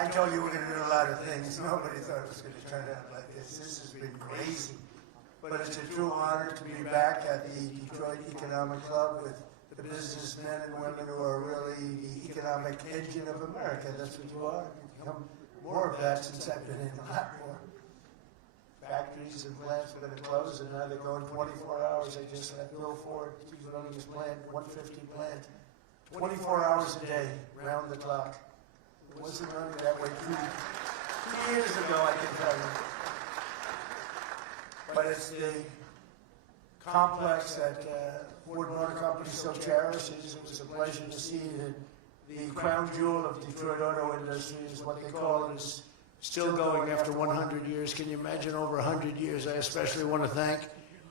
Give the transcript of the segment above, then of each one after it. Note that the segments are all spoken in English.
I told you we're going to do a lot of things. Nobody thought it was going to turn out like this. This has been crazy. But it's a true honor to be back at the Detroit Economic Club with the businessmen and women who are really the economic engine of America. That's what you are. You've become more of that since I've been in a lot more. Factories and plants were going to close, and now they're going 24 hours. I just had Bill Ford, he's running his plant, 150 plant, 24 hours a day, round the clock. It wasn't running that way 2 years ago, I can tell you. But it's the complex that Ford Motor Company so cherishes. It was a pleasure to see that the crown jewel of Detroit auto industry is what they call it, is still going after 100 years. Can you imagine over 100 years? I especially want to thank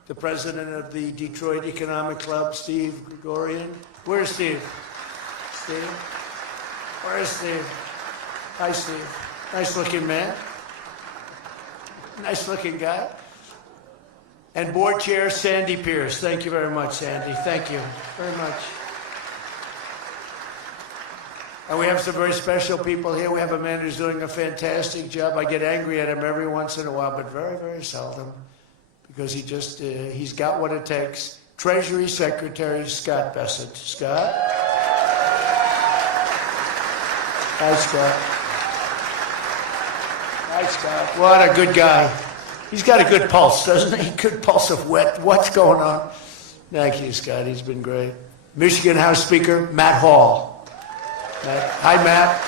the president of the Detroit Economic Club, Steve Gregorian. Where's Steve? Steve? Where's Steve? Hi, Steve. Nice looking man. Nice looking guy. And board chair Sandy Pierce. Thank you very much, Sandy. Thank you very much. And we have some very special people here. We have a man who's doing a fantastic job. I get angry at him every once in a while, but very, very seldom, because he's got what it takes. Treasury Secretary Scott Bessent. Scott? Hi, Scott. Hi, Scott. What a good guy. He's got a good pulse, doesn't he? Good pulse of what's going on. Thank you, Scott. He's been great. Michigan House Speaker Matt Hall. Hi, Matt.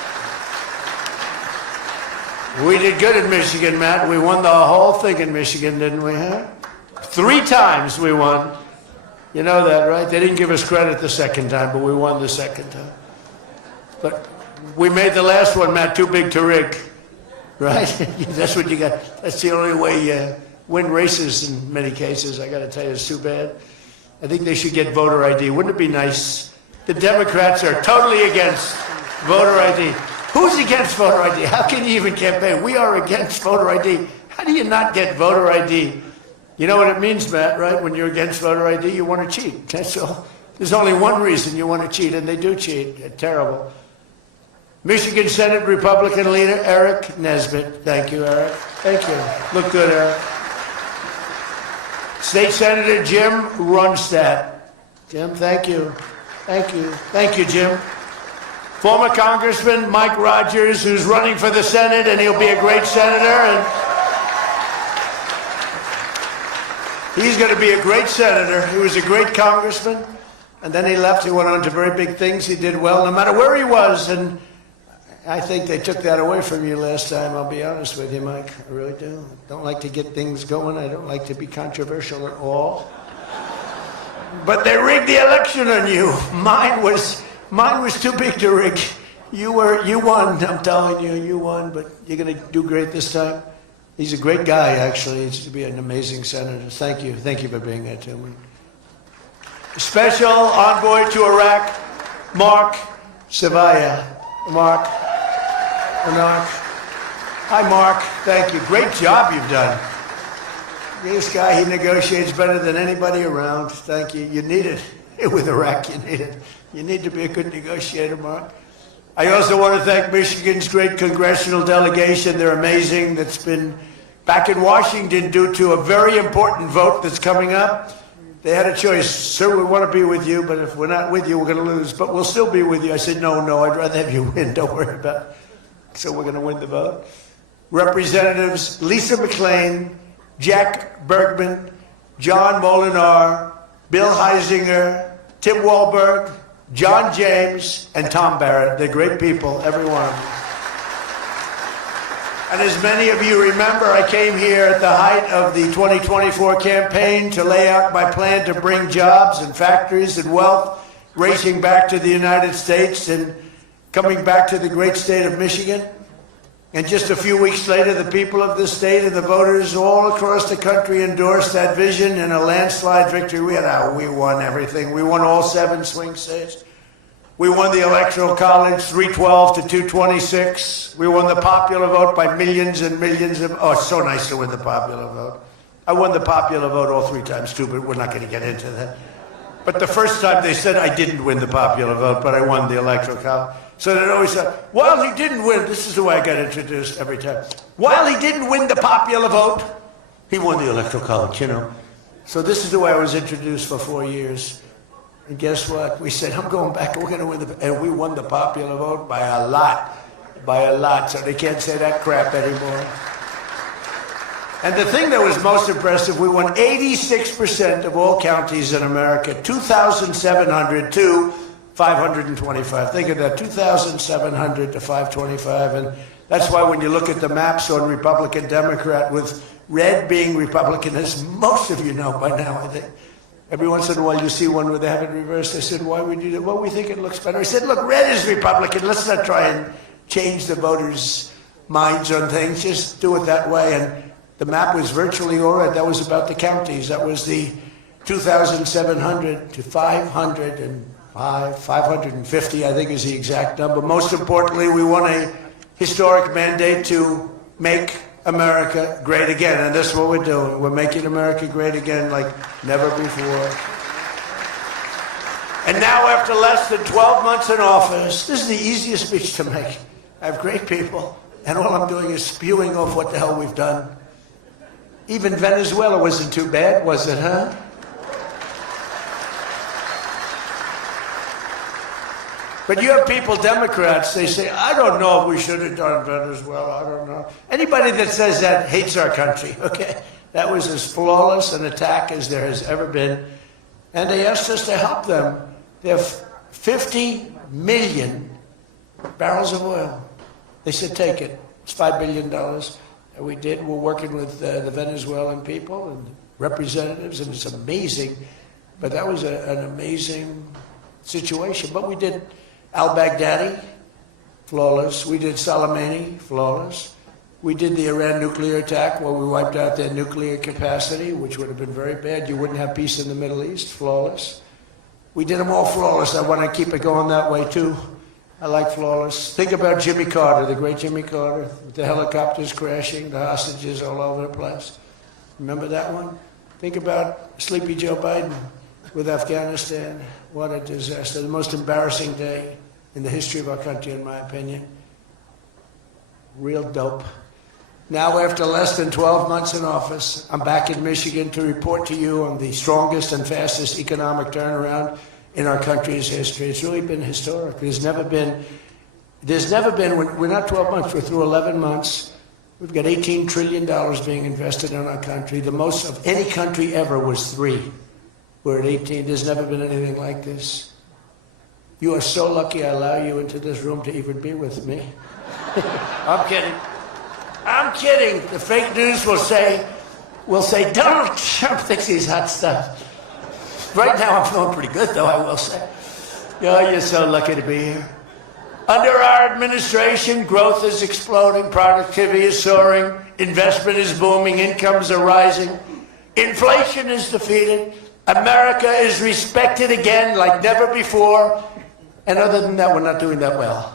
We did good in Michigan, Matt. We won the whole thing in Michigan, didn't we, huh? 3 times we won. You know that, right? They didn't give us credit the second time, but we won the second time. But we made the last one, Matt, too big to rig. Right? That's what you got. That's the only way you win races in many cases. I got to tell you, it's too bad. I think they should get voter ID. Wouldn't it be nice? The Democrats are totally against voter ID. Who's against voter ID? How can you even campaign? We are against voter ID. How do you not get voter ID? You know what it means, Matt, right? When you're against voter ID, you want to cheat. That's all. There's only one reason you want to cheat, and they do cheat. It's terrible. Michigan Senate Republican leader Eric Nesbitt. Thank you, Eric. Thank you. Look good, Eric. State Senator Jim Ronstadt. Jim, thank you. Thank you. Thank you, Jim. Former Congressman Mike Rogers, who's running for the Senate, and he'll be a great senator. And he's going to be a great senator. He was a great congressman, and then he left. He went on to very big things. He did well, no matter where he was, and I think they took that away from you last time, I'll be honest with you, Mike. I really do. I don't like to get things going. I don't like to be controversial at all. But they rigged the election on you. Mine was too big to rig. You won, I'm telling you, you won, but you're going to do great this time. He's a great guy, actually. He's to be an amazing senator. Thank you. Thank you for being there, too. Special envoy to Iraq, Mark Savaya. Mark. Hi, Mark. Thank you. Great job you've done. This guy, he negotiates better than anybody around. Thank you. You need it. With Iraq, you need it. You need to be a good negotiator, Mark. I also want to thank Michigan's great congressional delegation. They're amazing. That's been back in Washington due to a very important vote that's coming up. They had a choice. Sir, we want to be with you, but if we're not with you, we're going to lose. But we'll still be with you. I said, no, I'd rather have you win. Don't worry about it. So we're going to win the vote. Representatives Lisa McClain, Jack Bergman, John Molinar, Bill Heisinger, Tim Walberg, John James, and Tom Barrett. They're great people, every one of them. And as many of you remember, I came here at the height of the 2024 campaign to lay out my plan to bring jobs and factories and wealth racing back to the United States and coming back to the great state of Michigan. And just a few weeks later, the people of the state and the voters all across the country endorsed that vision in a landslide victory. We won everything. We won all 7 swing states. We won the Electoral College 312 to 226. We won the popular vote by millions and millions of... Oh, it's so nice to win the popular vote. I won the popular vote all 3 times, too, but we're not going to get into that. But the first time they said I didn't win the popular vote, but I won the Electoral College. So they'd always say, while he didn't win, this is the way I got introduced every time. While he didn't win the popular vote, he won the electoral college, you know. So this is the way I was introduced for 4 years. And guess what? We said, I'm going back, we're going to win and we won the popular vote by a lot. So they can't say that crap anymore. And the thing that was most impressive, we won 86% of all counties in America, 2,700 to 525. Think of that, 2,700 to 525. And that's why when you look at the maps on Republican, Democrat, with red being Republican, as most of you know by now, I think. Every once in a while you see one where they have it reversed. I said, why would you do that? Well, we think it looks better. I said, look, red is Republican. Let's not try and change the voters' minds on things. Just do it that way. And the map was virtually all right. That was about the counties. That was the 2,700 to 505, 550, I think is the exact number. Most importantly, we won a historic mandate to make America great again. And that's what we're doing. We're making America great again like never before. And now, after less than 12 months in office, this is the easiest speech to make. I have great people, and all I'm doing is spewing off what the hell we've done. Even Venezuela wasn't too bad, was it, huh? But you have people, Democrats, they say, I don't know if we should have done Venezuela, I don't know. Anybody that says that hates our country, okay? That was as flawless an attack as there has ever been. And they asked us to help them. They have 50 million barrels of oil. They said, take it. It's $5 billion. And we did. We're working with the Venezuelan people and representatives, and it's amazing. But that was an amazing situation. But we did al-Baghdadi, flawless. We did Soleimani, flawless. We did the Iran nuclear attack where we wiped out their nuclear capacity, which would have been very bad. You wouldn't have peace in the Middle East, flawless. We did them all flawless. I want to keep it going that way, too. I like flawless. Think about Jimmy Carter, the great Jimmy Carter, with the helicopters crashing, the hostages all over the place. Remember that one? Think about Sleepy Joe Biden with Afghanistan. What a disaster. The most embarrassing day in the history of our country, in my opinion. Real dope. Now, after less than 12 months in office, I'm back in Michigan to report to you on the strongest and fastest economic turnaround in our country's history. It's really been historic. There's never been, we're not 12 months, we're through 11 months. We've got $18 trillion being invested in our country. The most of any country ever was 3. We're at 18. There's never been anything like this. You are so lucky I allow you into this room to even be with me. I'm kidding. I'm kidding. The fake news will say, Donald Trump thinks he's hot stuff. Right now I'm feeling pretty good, though, I will say. Oh, you're so lucky to be here. Under our administration, growth is exploding, productivity is soaring, investment is booming, incomes are rising, inflation is defeated, America is respected again like never before, and other than that, we're not doing that well.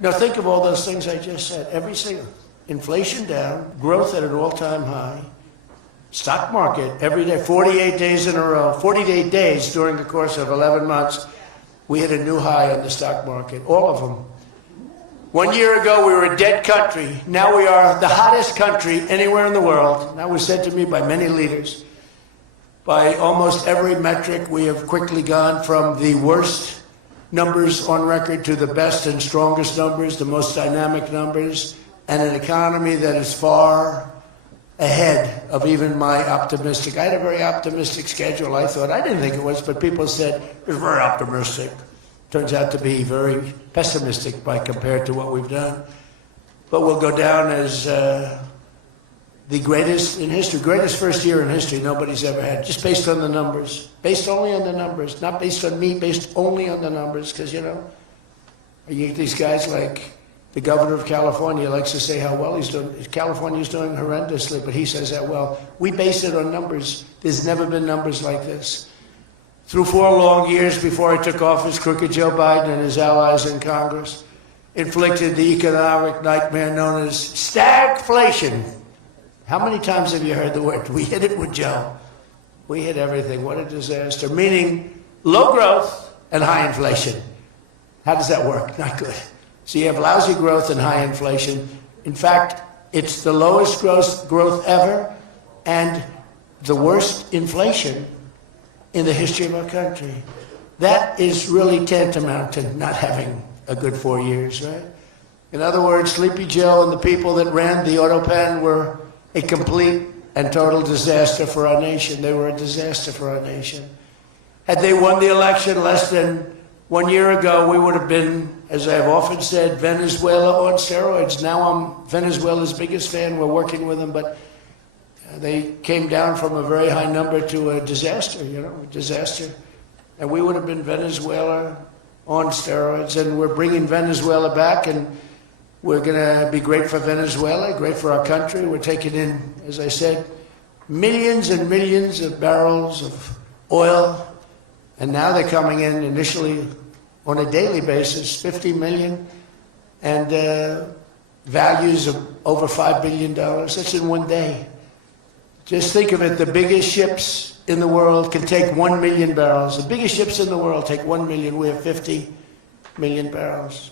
Now think of all those things I just said. Every single inflation down, growth at an all-time high, stock market every day, 48 days in a row, 48 days during the course of 11 months, we hit a new high on the stock market, all of them. 1 year ago, we were a dead country. Now we are the hottest country anywhere in the world. That was said to me by many leaders. By almost every metric, we have quickly gone from the worst numbers on record to the best and strongest numbers, the most dynamic numbers, and an economy that is far ahead of even my optimistic. I had a very optimistic schedule, I thought. I didn't think it was, but people said it was very optimistic. Turns out to be very pessimistic by compared to what we've done. But we'll go down as the greatest in history, greatest first year in history nobody's ever had, just based on the numbers. Based only on the numbers, not based on me, based only on the numbers, because, you know, you get these guys like the governor of California likes to say how well he's doing. California's doing horrendously, but he says that well. We base it on numbers. There's never been numbers like this. Through 4 long years before I took office, crooked Joe Biden and his allies in Congress inflicted the economic nightmare known as stagflation. How many times have you heard the word? We hit it with Joe. We hit everything. What a disaster. Meaning low growth and high inflation. How does that work? Not good. So you have lousy growth and high inflation. In fact, it's the lowest growth ever and the worst inflation in the history of our country. That is really tantamount to not having a good 4 years, right? In other words, Sleepy Joe and the people that ran the auto pen were a complete and total disaster for our nation. They were a disaster for our nation. Had they won the election less than 1 year ago, we would have been, as I've often said, Venezuela on steroids. Now I'm Venezuela's biggest fan. We're working with them, but they came down from a very high number to a disaster, a disaster. And we would have been Venezuela on steroids, and we're bringing Venezuela back, and we're going to be great for Venezuela, great for our country. We're taking in, as I said, millions and millions of barrels of oil, and now they're coming in initially on a daily basis, 50 million, and values of over $5 billion. That's in one day. Just think of it, the biggest ships in the world can take 1 million barrels. The biggest ships in the world take 1 million. We have 50 million barrels.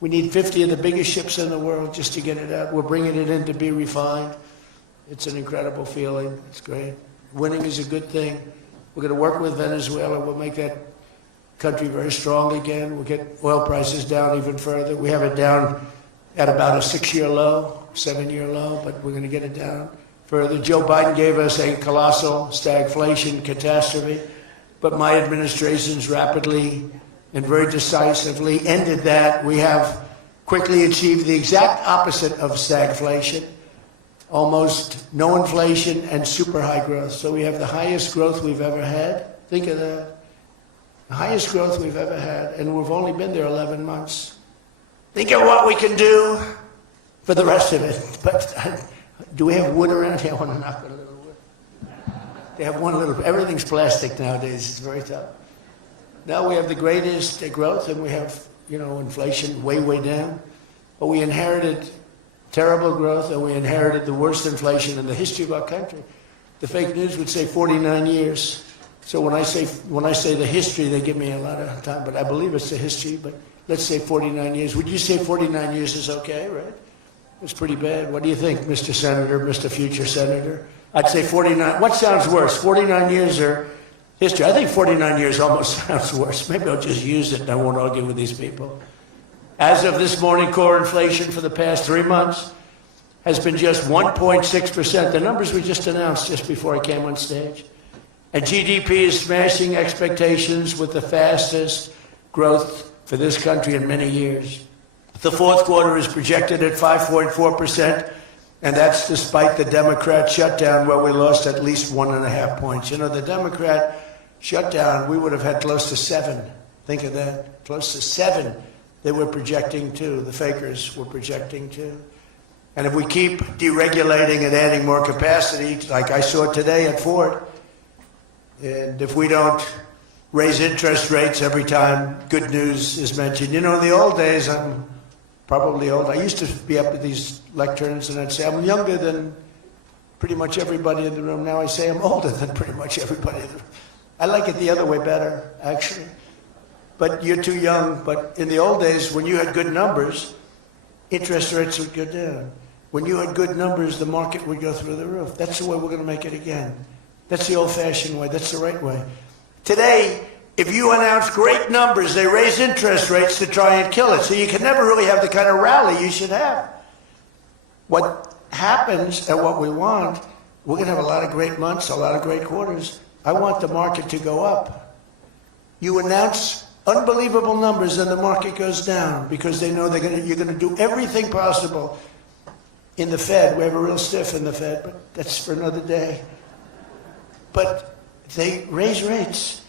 We need 50 of the biggest ships in the world just to get it out. We're bringing it in to be refined. It's an incredible feeling. It's great. Winning is a good thing. We're going to work with Venezuela. We'll make that country very strong again. We'll get oil prices down even further. We have it down at about a 6-year low, 7-year low, but we're going to get it down further. Joe Biden gave us a colossal stagflation catastrophe, but my administration's rapidly and very decisively ended that. We have quickly achieved the exact opposite of stagflation, almost no inflation and super high growth. So we have the highest growth we've ever had. Think of that. The highest growth we've ever had, and we've only been there 11 months. Think of what we can do for the rest of it. But do we have wood around here? I want to knock on a little wood. They have one little, everything's plastic nowadays. It's very tough. Now we have the greatest growth, and we have, inflation way, way down. But we inherited terrible growth, and we inherited the worst inflation in the history of our country. The fake news would say 49 years. So when I say the history, they give me a lot of time, but I believe it's the history. But let's say 49 years. Would you say 49 years is okay, right? It's pretty bad. What do you think, Mr. Senator, Mr. Future Senator? I'd say 49. What sounds worse, 49 years or history? I think 49 years almost sounds worse. Maybe I'll just use it and I won't argue with these people. As of this morning, core inflation for the past 3 months has been just 1.6%. The numbers we just announced just before I came on stage. And GDP is smashing expectations with the fastest growth for this country in many years. The fourth quarter is projected at 5.4%, and that's despite the Democrat shutdown where we lost at least 1.5 points. The Democrat shutdown, we would have had close to 7. Think of that, close to 7 they were projecting to, the fakers were projecting to. And if we keep deregulating and adding more capacity, like I saw today at Ford, and if we don't raise interest rates every time good news is mentioned. In the old days, I'm probably old. I used to be up at these lecterns and I'd say, I'm younger than pretty much everybody in the room. Now I say I'm older than pretty much everybody in the room. I like it the other way better, actually. But you're too young. But in the old days, when you had good numbers, interest rates would go down. When you had good numbers, the market would go through the roof. That's the way we're going to make it again. That's the old-fashioned way. That's the right way. Today, if you announce great numbers, they raise interest rates to try and kill it. So you can never really have the kind of rally you should have. What happens and what we want, we're going to have a lot of great months, a lot of great quarters. I want the market to go up. You announce unbelievable numbers and the market goes down because they know you're going to do everything possible. In the Fed, we have a real stiff in the Fed, but that's for another day. But they raise rates.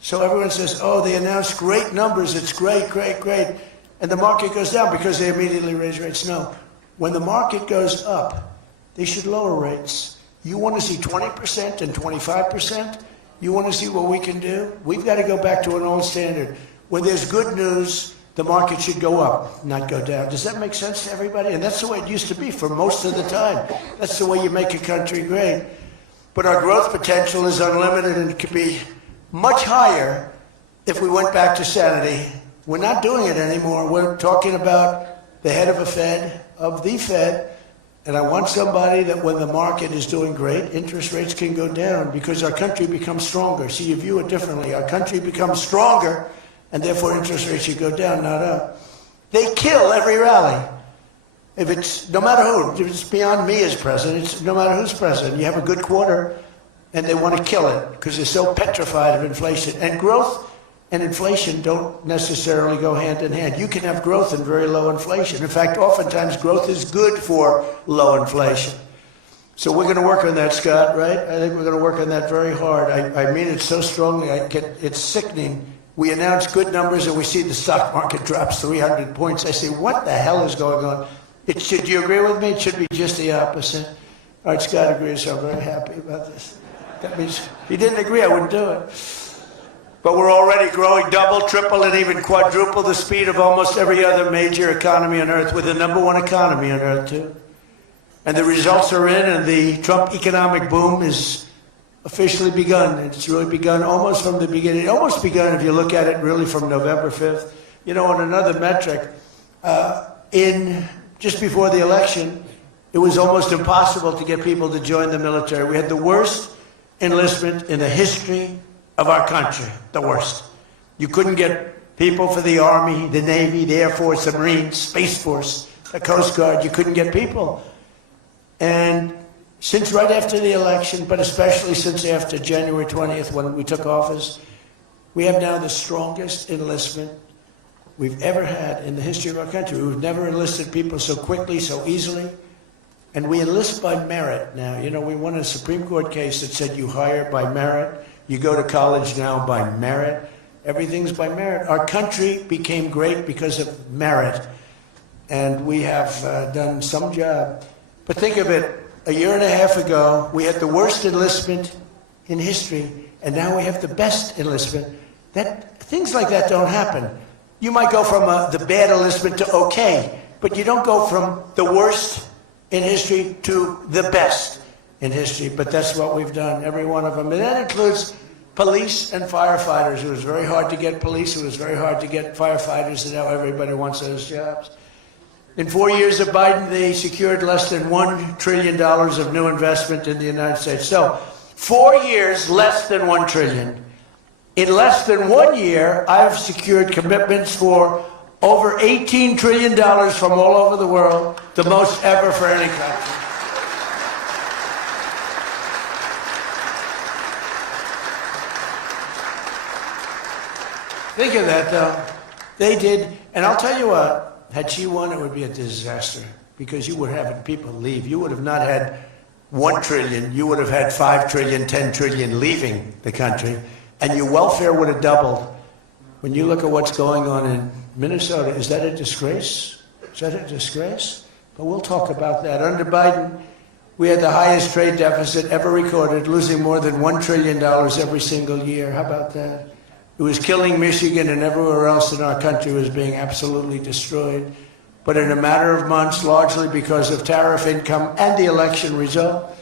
So everyone says, oh, they announced great numbers. It's great, great, great. And the market goes down because they immediately raise rates. No. When the market goes up, they should lower rates. You want to see 20% and 25%? You want to see what we can do? We've got to go back to an old standard. When there's good news, the market should go up, not go down. Does that make sense to everybody? And that's the way it used to be for most of the time. That's the way you make a country great. But our growth potential is unlimited and it could be much higher if we went back to sanity We're not doing it anymore. We're talking about the head of the Fed, and I want somebody that when the market is doing great, interest rates can go down because our country becomes stronger. See, you view it differently. Our country becomes stronger, and therefore interest rates should go down, not up. They kill every rally. If it's, no matter who, if it's beyond me as president, it's no matter who's president. You have a good quarter, and they want to kill it because they're so petrified of inflation. And growth and inflation don't necessarily go hand in hand. You can have growth and very low inflation. In fact, oftentimes growth is good for low inflation. So we're going to work on that, Scott, right? I think we're going to work on that very hard. I mean it so strongly, it's sickening. We announce good numbers and we see the stock market drops 300 points. I say, what the hell is going on? Do you agree with me? It should be just the opposite. All right, Scott agrees, so I'm very happy about this. That means if he didn't agree, I wouldn't do it. But we're already growing double, triple, and even quadruple the speed of almost every other major economy on Earth. We're the #1 economy on Earth, too. And the results are in, and the Trump economic boom is officially begun. It's really begun almost from the beginning. Almost begun if you look at it really from November 5th. You know, on another metric, just before the election, it was almost impossible to get people to join the military. We had the worst enlistment in the history of our country, the worst. You couldn't get people for the Army, the Navy, the Air Force, the Marines, Space Force, the Coast Guard. You couldn't get people. And since right after the election, but especially since after January 20th when we took office, we have now the strongest enlistment we've ever had in the history of our country. We've never enlisted people so quickly, so easily. And we enlist by merit now. You know, we won a Supreme Court case that said you hire by merit. You go to college now by merit. Everything's by merit. Our country became great because of merit. And we have done some job. But think of it, a year and a half ago, we had the worst enlistment in history, and now we have the best enlistment. Things like that don't happen. You might go from the bad enlistment to okay, but you don't go from the worst in history to the best in history. But that's what we've done, every one of them. And that includes police and firefighters. It was very hard to get police. It was very hard to get firefighters, and now everybody wants those jobs. In 4 years of Biden, they secured less than $1 trillion of new investment in the United States. So 4 years, less than $1 trillion. In less than 1 year, I've secured commitments for over $18 trillion from all over the world, the most ever for any country. Think of that, though. They did, and I'll tell you what, had she won, it would be a disaster because you would have people leave. You would have not had $1 trillion. You would have had $5 trillion, $10 trillion leaving the country, and your welfare would have doubled. When you look at what's going on in Minnesota, is that a disgrace? Is that a disgrace? But we'll talk about that. Under Biden, we had the highest trade deficit ever recorded, losing more than $1 trillion every single year. How about that? It was killing Michigan, and everywhere else in our country was being absolutely destroyed. But in a matter of months, largely because of tariff income and the election result,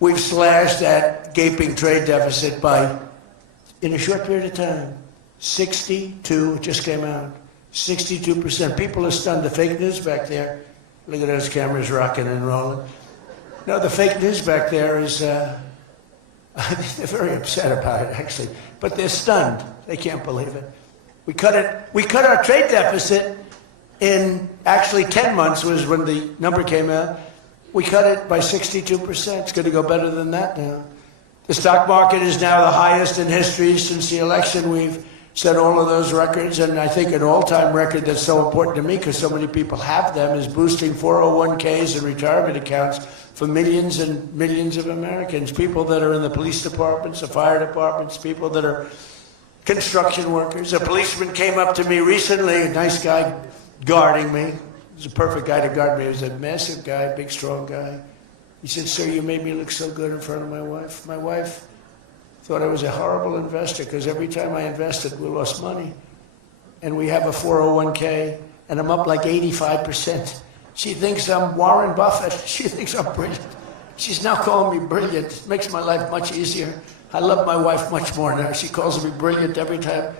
we've slashed that gaping trade deficit by, in a short period of time, 62, it just came out, 62%. People are stunned. The fake news back there, look at those cameras rocking and rolling. No, the fake news back there is, they're very upset about it, actually. But they're stunned. They can't believe it. We cut our trade deficit in actually 10 months was when the number came out. We cut it by 62%. It's going to go better than that now. The stock market is now the highest in history since the election. We've set all of those records, and I think an all-time record that's so important to me because so many people have them is boosting 401ks and retirement accounts for millions and millions of Americans, people that are in the police departments, the fire departments, people that are construction workers. A policeman came up to me recently, a nice guy guarding me. He was a perfect guy to guard me. He was a massive guy, big, strong guy. He said, "Sir, you made me look so good in front of my wife. My wife thought I was a horrible investor because every time I invested, we lost money. And we have a 401k, and I'm up like 85%. She thinks I'm Warren Buffett. She thinks I'm brilliant. She's now calling me brilliant. It makes my life much easier. I love my wife much more now. She calls me brilliant every time.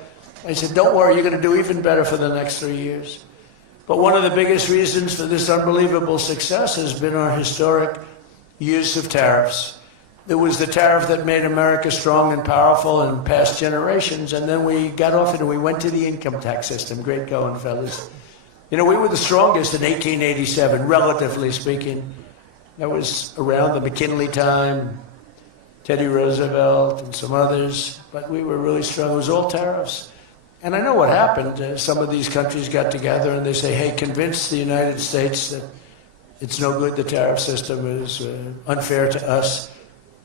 I said, don't worry, you're going to do even better for the next 3 years. But one of the biggest reasons for this unbelievable success has been our historic use of tariffs. There was the tariff that made America strong and powerful in past generations, and then we got off and we went to the income tax system. Great going, fellas. You know, we were the strongest in 1887, relatively speaking. That was around the McKinley time, Teddy Roosevelt and some others, but we were really strong. It was all tariffs. And I know what happened. Some of these countries got together and they say, hey, convince the United States that it's no good, the tariff system is unfair to us.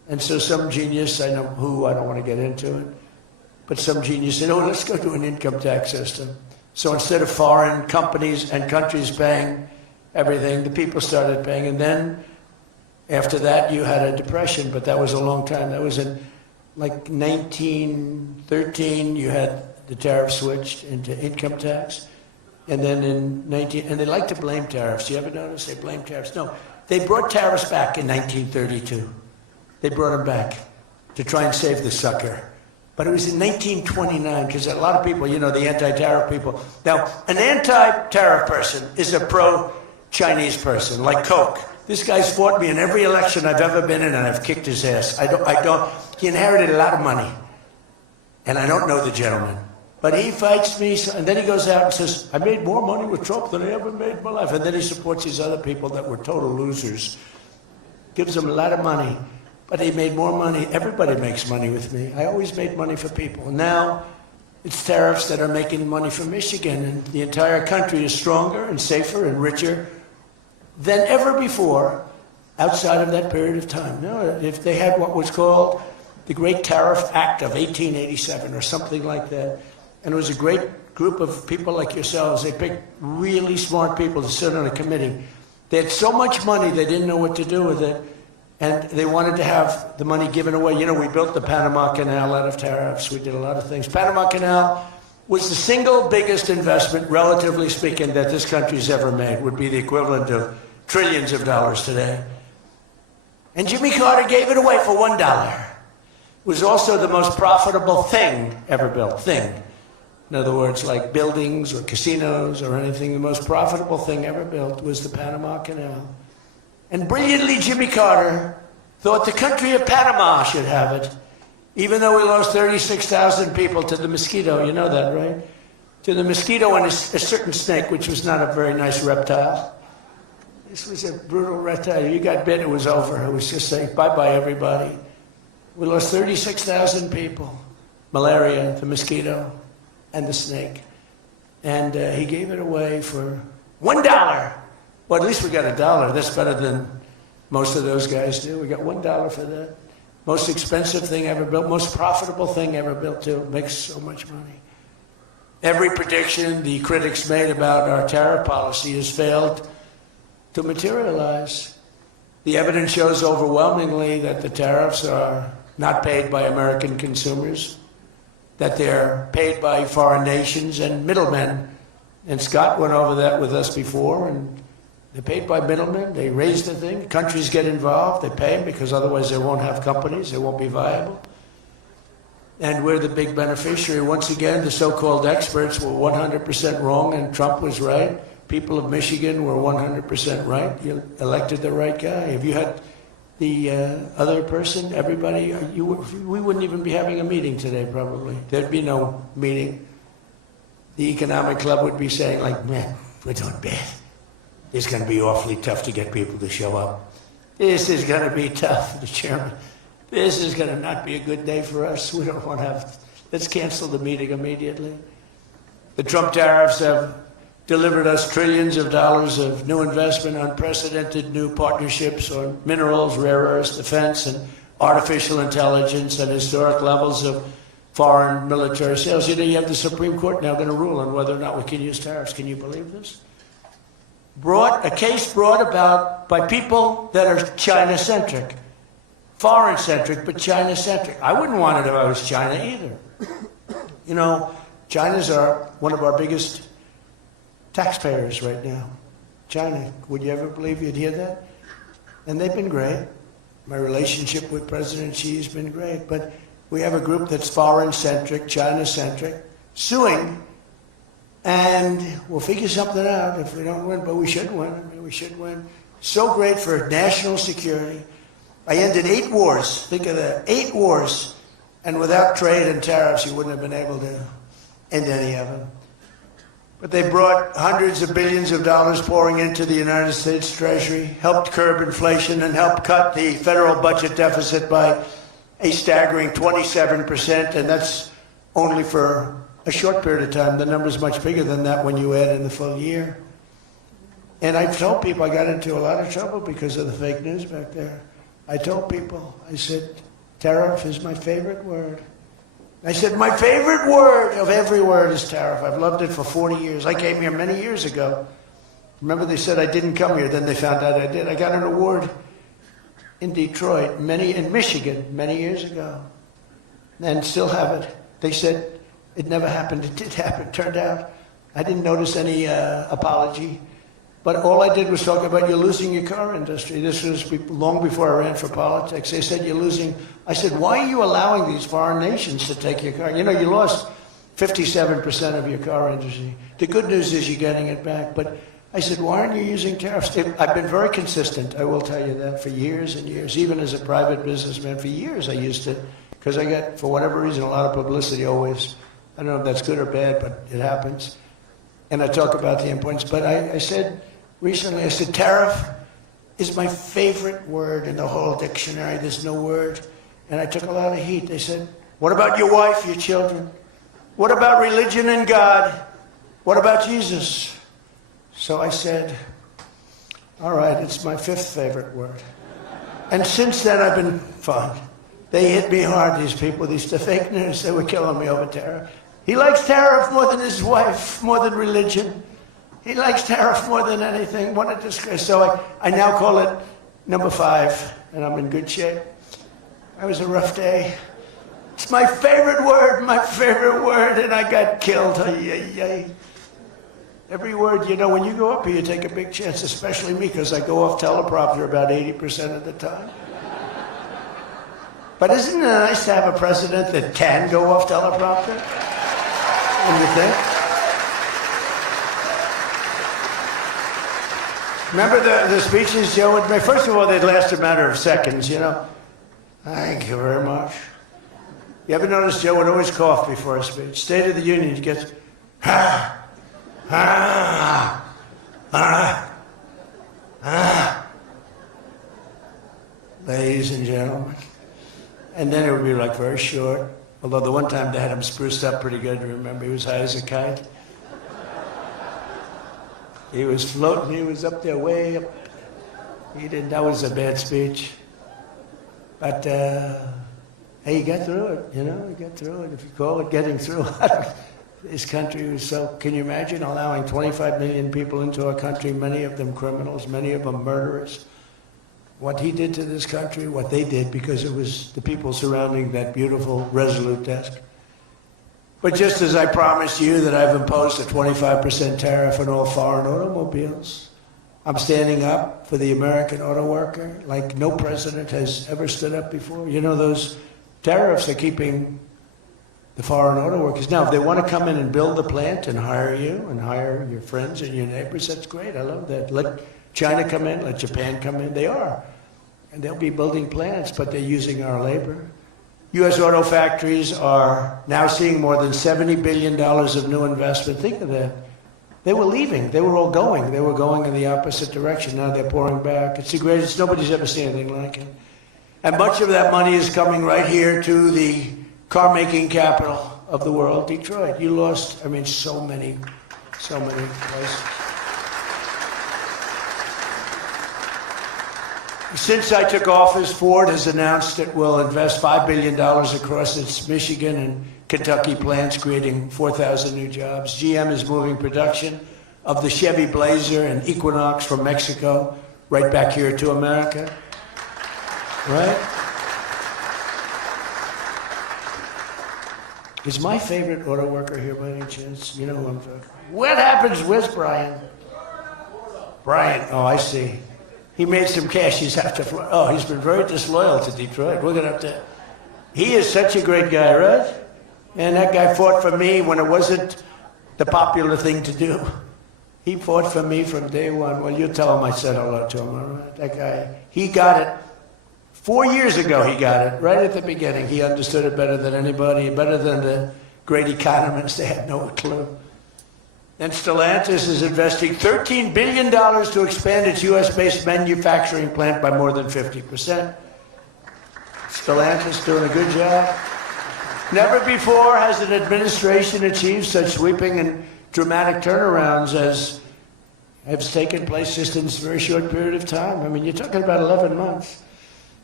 And so some genius, I know who, I don't want to get into it, but some genius said, oh, let's go to an income tax system. So instead of foreign companies and countries paying everything, the people started paying. And then after that, you had a depression, but that was a long time. That was in like 1913, you had the tariff switched into income tax. And then in and they like to blame tariffs. You ever notice they blame tariffs? No, they brought tariffs back in 1932. They brought them back to try and save the sucker. But it was in 1929, because a lot of people, you know, the anti-tariff people. Now, an anti-tariff person is a pro-Chinese person, like Coke. This guy's fought me in every election I've ever been in, and I've kicked his ass. He inherited a lot of money, and I don't know the gentleman. But he fights me, and then he goes out and says, I made more money with Trump than I ever made in my life. And then he supports these other people that were total losers. Gives them a lot of money. But he made more money. Everybody makes money with me. I always made money for people. Now, it's tariffs that are making money for Michigan, and the entire country is stronger and safer and richer than ever before outside of that period of time. No, if they had what was called the Great Tariff Act of 1887 or something like that, and it was a great group of people like yourselves. They picked really smart people to sit on a committee. They had so much money they didn't know what to do with it. And they wanted to have the money given away. You know, we built the Panama Canal out of tariffs. We did a lot of things. Panama Canal was the single biggest investment, relatively speaking, that this country's ever made. Would be the equivalent of trillions of dollars today. And Jimmy Carter gave it away for $1. It was also the most profitable thing ever built. Thing. In other words, like buildings or casinos or anything, the most profitable thing ever built was the Panama Canal. And brilliantly, Jimmy Carter thought the country of Panama should have it, even though we lost 36,000 people to the mosquito. You know that, right? To the mosquito and a certain snake, which was not a very nice reptile. This was a brutal reptile. You got bit, it was over. It was just saying, bye-bye, everybody. We lost 36,000 people. Malaria, the mosquito, and the snake. And he gave it away for $1. Well, at least we got $1. That's better than most of those guys do. We got $1 for that. Most expensive thing ever built, most profitable thing ever built, too. Makes so much money. Every prediction the critics made about our tariff policy has failed to materialize. The evidence shows overwhelmingly that the tariffs are not paid by American consumers, that they're paid by foreign nations and middlemen. And Scott went over that with us before, and they're paid by middlemen. They raise the thing. Countries get involved. They pay them because otherwise they won't have companies. They won't be viable. And we're the big beneficiary. Once again, the so-called experts were 100% wrong and Trump was right. People of Michigan were 100% right. You elected the right guy. If you had the other person, everybody, we wouldn't even be having a meeting today probably. There'd be no meeting. The economic club would be saying like, man, we're doing bad. It's going to be awfully tough to get people to show up. This is going to be tough, the chairman. This is going to not be a good day for us. We don't want to have, let's cancel the meeting immediately. The Trump tariffs have delivered us trillions of dollars of new investment, unprecedented new partnerships on minerals, rare earths, defense, and artificial intelligence, and historic levels of foreign military sales. You know, you have the Supreme Court now going to rule on whether or not we can use tariffs. Can you believe this? A case brought about by people that are China-centric, foreign-centric, but China-centric. I wouldn't want it if I was China either. You know, China's one of our biggest taxpayers right now. China, would you ever believe you'd hear that? And they've been great. My relationship with President Xi has been great, but we have a group that's foreign-centric, China-centric, suing, and we'll figure something out if we don't win, but we should win. I mean, we should win. So great for national security. I ended 8 wars. Think of that, 8 wars. And without trade and tariffs, you wouldn't have been able to end any of them. But they brought hundreds of billions of dollars pouring into the United States Treasury, helped curb inflation, and helped cut the federal budget deficit by a staggering 27%, and that's only for a short period of time. The number's much bigger than that when you add in the full year. And I told people I got into a lot of trouble because of the fake news back there. I told people, I said, tariff is my favorite word. I said, my favorite word of every word is tariff. I've loved it for 40 years. I came here many years ago. Remember they said I didn't come here, then they found out I did. I got an award in Detroit, in Michigan, many years ago, and still have it. They said it never happened. It did happen. Turned out I didn't notice any apology. But all I did was talk about you're losing your car industry. This was long before I ran for politics. They said you're losing. I said, why are you allowing these foreign nations to take your car? You know, you lost 57% of your car industry. The good news is you're getting it back. But I said, why aren't you using tariffs? I've been very consistent, I will tell you that, for years and years. Even as a private businessman, for years I used it. Because I got, for whatever reason, a lot of publicity always. I don't know if that's good or bad, but it happens. And I talk about the importance. But I said, recently, I said, tariff is my favorite word in the whole dictionary. There's no word. And I took a lot of heat. They said, what about your wife, your children? What about religion and God? What about Jesus? So I said, all right, it's my 5th favorite word. And since then, I've been fine. They hit me hard, these people, these fake news. They were killing me over tariff. He likes tariff more than his wife, more than religion. He likes tariff more than anything. What a disgrace. So I now call it number 5, and I'm in good shape. It was a rough day. It's my favorite word, and I got killed. Every word, you know, when you go up here, you take a big chance, especially me, because I go off teleprompter about 80% of the time. But isn't it nice to have a president that can go off teleprompter? What do you think? Remember the speeches Joe would make? First of all, they'd last a matter of seconds, you know. Thank you very much. You ever notice Joe would always cough before a speech? State of the Union, he gets, ladies and gentlemen. And then it would be like very short. Although the one time they had him spruced up pretty good, remember? He was high as a kite. He was floating, he was up there way up. That was a bad speech. But, hey, you got through it, you know, you got through it. If you call it getting through it. This country was so, can you imagine allowing 25 million people into our country, many of them criminals, many of them murderers? What he did to this country, what they did, because it was the people surrounding that beautiful, resolute desk. But just as I promised you that I've imposed a 25% tariff on all foreign automobiles, I'm standing up for the American auto worker like no president has ever stood up before. You know, those tariffs are keeping the foreign auto workers. Now, if they want to come in and build the plant and hire you and hire your friends and your neighbors, that's great. I love that. Let China come in, let Japan come in. They are. And they'll be building plants, but they're using our labor. U.S. auto factories are now seeing more than $70 billion of new investment. Think of that. They were leaving. They were all going. They were going in the opposite direction. Now they're pouring back. It's the greatest. Nobody's ever seen anything like it. And much of that money is coming right here to the car-making capital of the world, Detroit. You lost, I mean, so many places. Since I took office, Ford has announced it will invest $5 billion across its Michigan and Kentucky plants, creating 4,000 new jobs. GM is moving production of the Chevy Blazer and Equinox from Mexico right back here to America. Right? Is my favorite auto worker here by any chance? You know who I'm talking. What happens? Where's Brian? Brian, oh, I see. He made some cash. He's after. Oh, he's been very disloyal to Detroit. We're gonna have to. He is such a great guy, right? And that guy fought for me when it wasn't the popular thing to do. He fought for me from day one. Well, you tell him I said hello to him, all right? That guy, he got it. 4 years ago, he got it, right at the beginning. He understood it better than anybody, better than the great economists. They had no clue. And Stellantis is investing $13 billion to expand its U.S.-based manufacturing plant by more than 50%. Stellantis doing a good job. Never before has an administration achieved such sweeping and dramatic turnarounds as has taken place just in this very short period of time. I mean, you're talking about 11 months.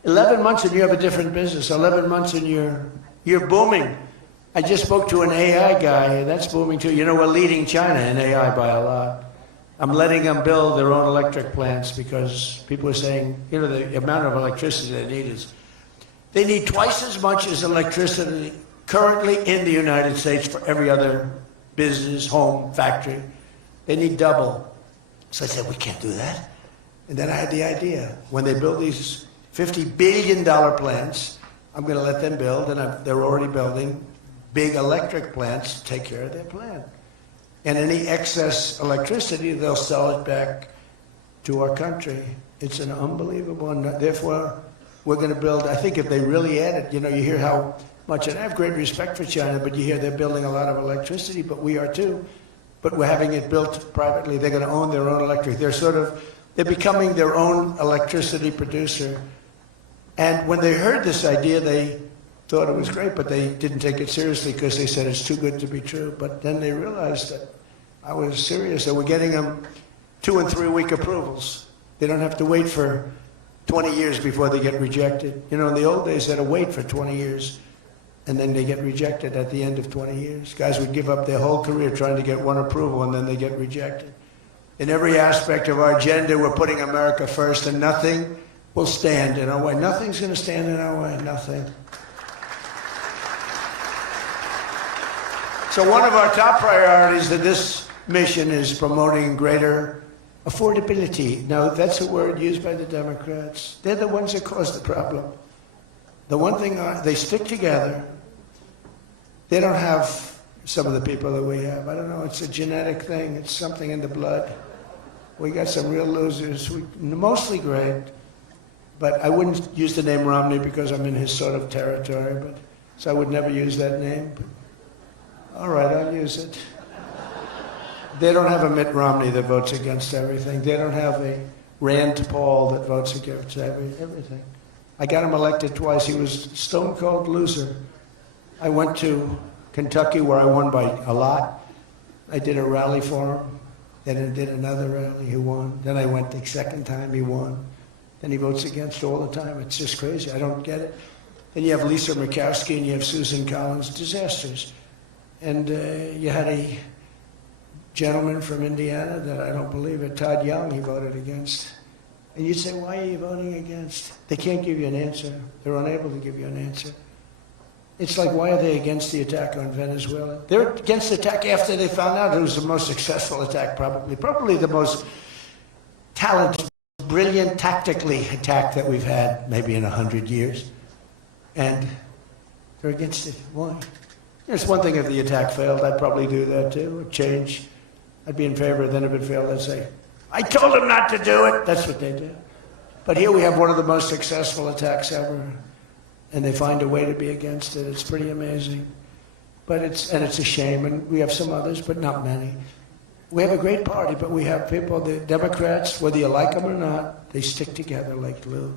11 months and you have a different business. 11 months and you're booming. I just spoke to an AI guy, and that's booming too. You know, we're leading China in AI by a lot. I'm letting them build their own electric plants because people are saying, you know, the amount of electricity they need is, they need twice as much as electricity currently in the United States for every other business, home, factory. They need double. So I said, we can't do that. And then I had the idea. When they build these $50 billion plants, I'm going to let them build, and they're already building big electric plants to take care of their plant. And any excess electricity, they'll sell it back to our country. It's an unbelievable, and therefore, we're going to build, I think if they really add it, you know, you hear how much, and I have great respect for China, but you hear they're building a lot of electricity, but we are too. But we're having it built privately. They're going to own their own electric. They're becoming their own electricity producer. And when they heard this idea, they thought it was great, but they didn't take it seriously because they said it's too good to be true. But then they realized that I was serious. They were getting them 2- and 3-week approvals. They don't have to wait for 20 years before they get rejected. You know, in the old days, they had to wait for 20 years, and then they get rejected at the end of 20 years. Guys would give up their whole career trying to get one approval, and then they get rejected. In every aspect of our agenda, we're putting America first, and nothing will stand in our way. Nothing's going to stand in our way, nothing. So one of our top priorities of this mission is promoting greater affordability. Now, that's a word used by the Democrats. They're the ones that cause the problem. The one thing, they stick together. They don't have some of the people that we have. I don't know, it's a genetic thing. It's something in the blood. We got some real losers, mostly great. But I wouldn't use the name Romney because I'm in his sort of territory, so I would never use that name. But, all right, I'll use it. They don't have a Mitt Romney that votes against everything. They don't have a Rand Paul that votes against everything. I got him elected twice. He was a stone-cold loser. I went to Kentucky where I won by a lot. I did a rally for him. Then I did another rally, he won. Then I went the second time, he won. Then he votes against all the time. It's just crazy. I don't get it. Then you have Lisa Murkowski and you have Susan Collins. Disasters. And you had a gentleman from Indiana that I don't believe it, Todd Young, he voted against. And you'd say, why are you voting against? They can't give you an answer. They're unable to give you an answer. It's like, why are they against the attack on Venezuela? They're against the attack after they found out it was the most successful attack, probably the most talented, brilliant, tactically attack that we've had maybe in 100 years. And they're against it. Why? It's one thing if the attack failed. I'd probably do that too. It'd change. I'd be in favor. Then if it failed, I'd say, I told them not to do it. That's what they do. But here we have one of the most successful attacks ever. And they find a way to be against it. It's pretty amazing. But it's a shame. And we have some others, but not many. We have a great party, but we have people, the Democrats, whether you like them or not, they stick together like glue.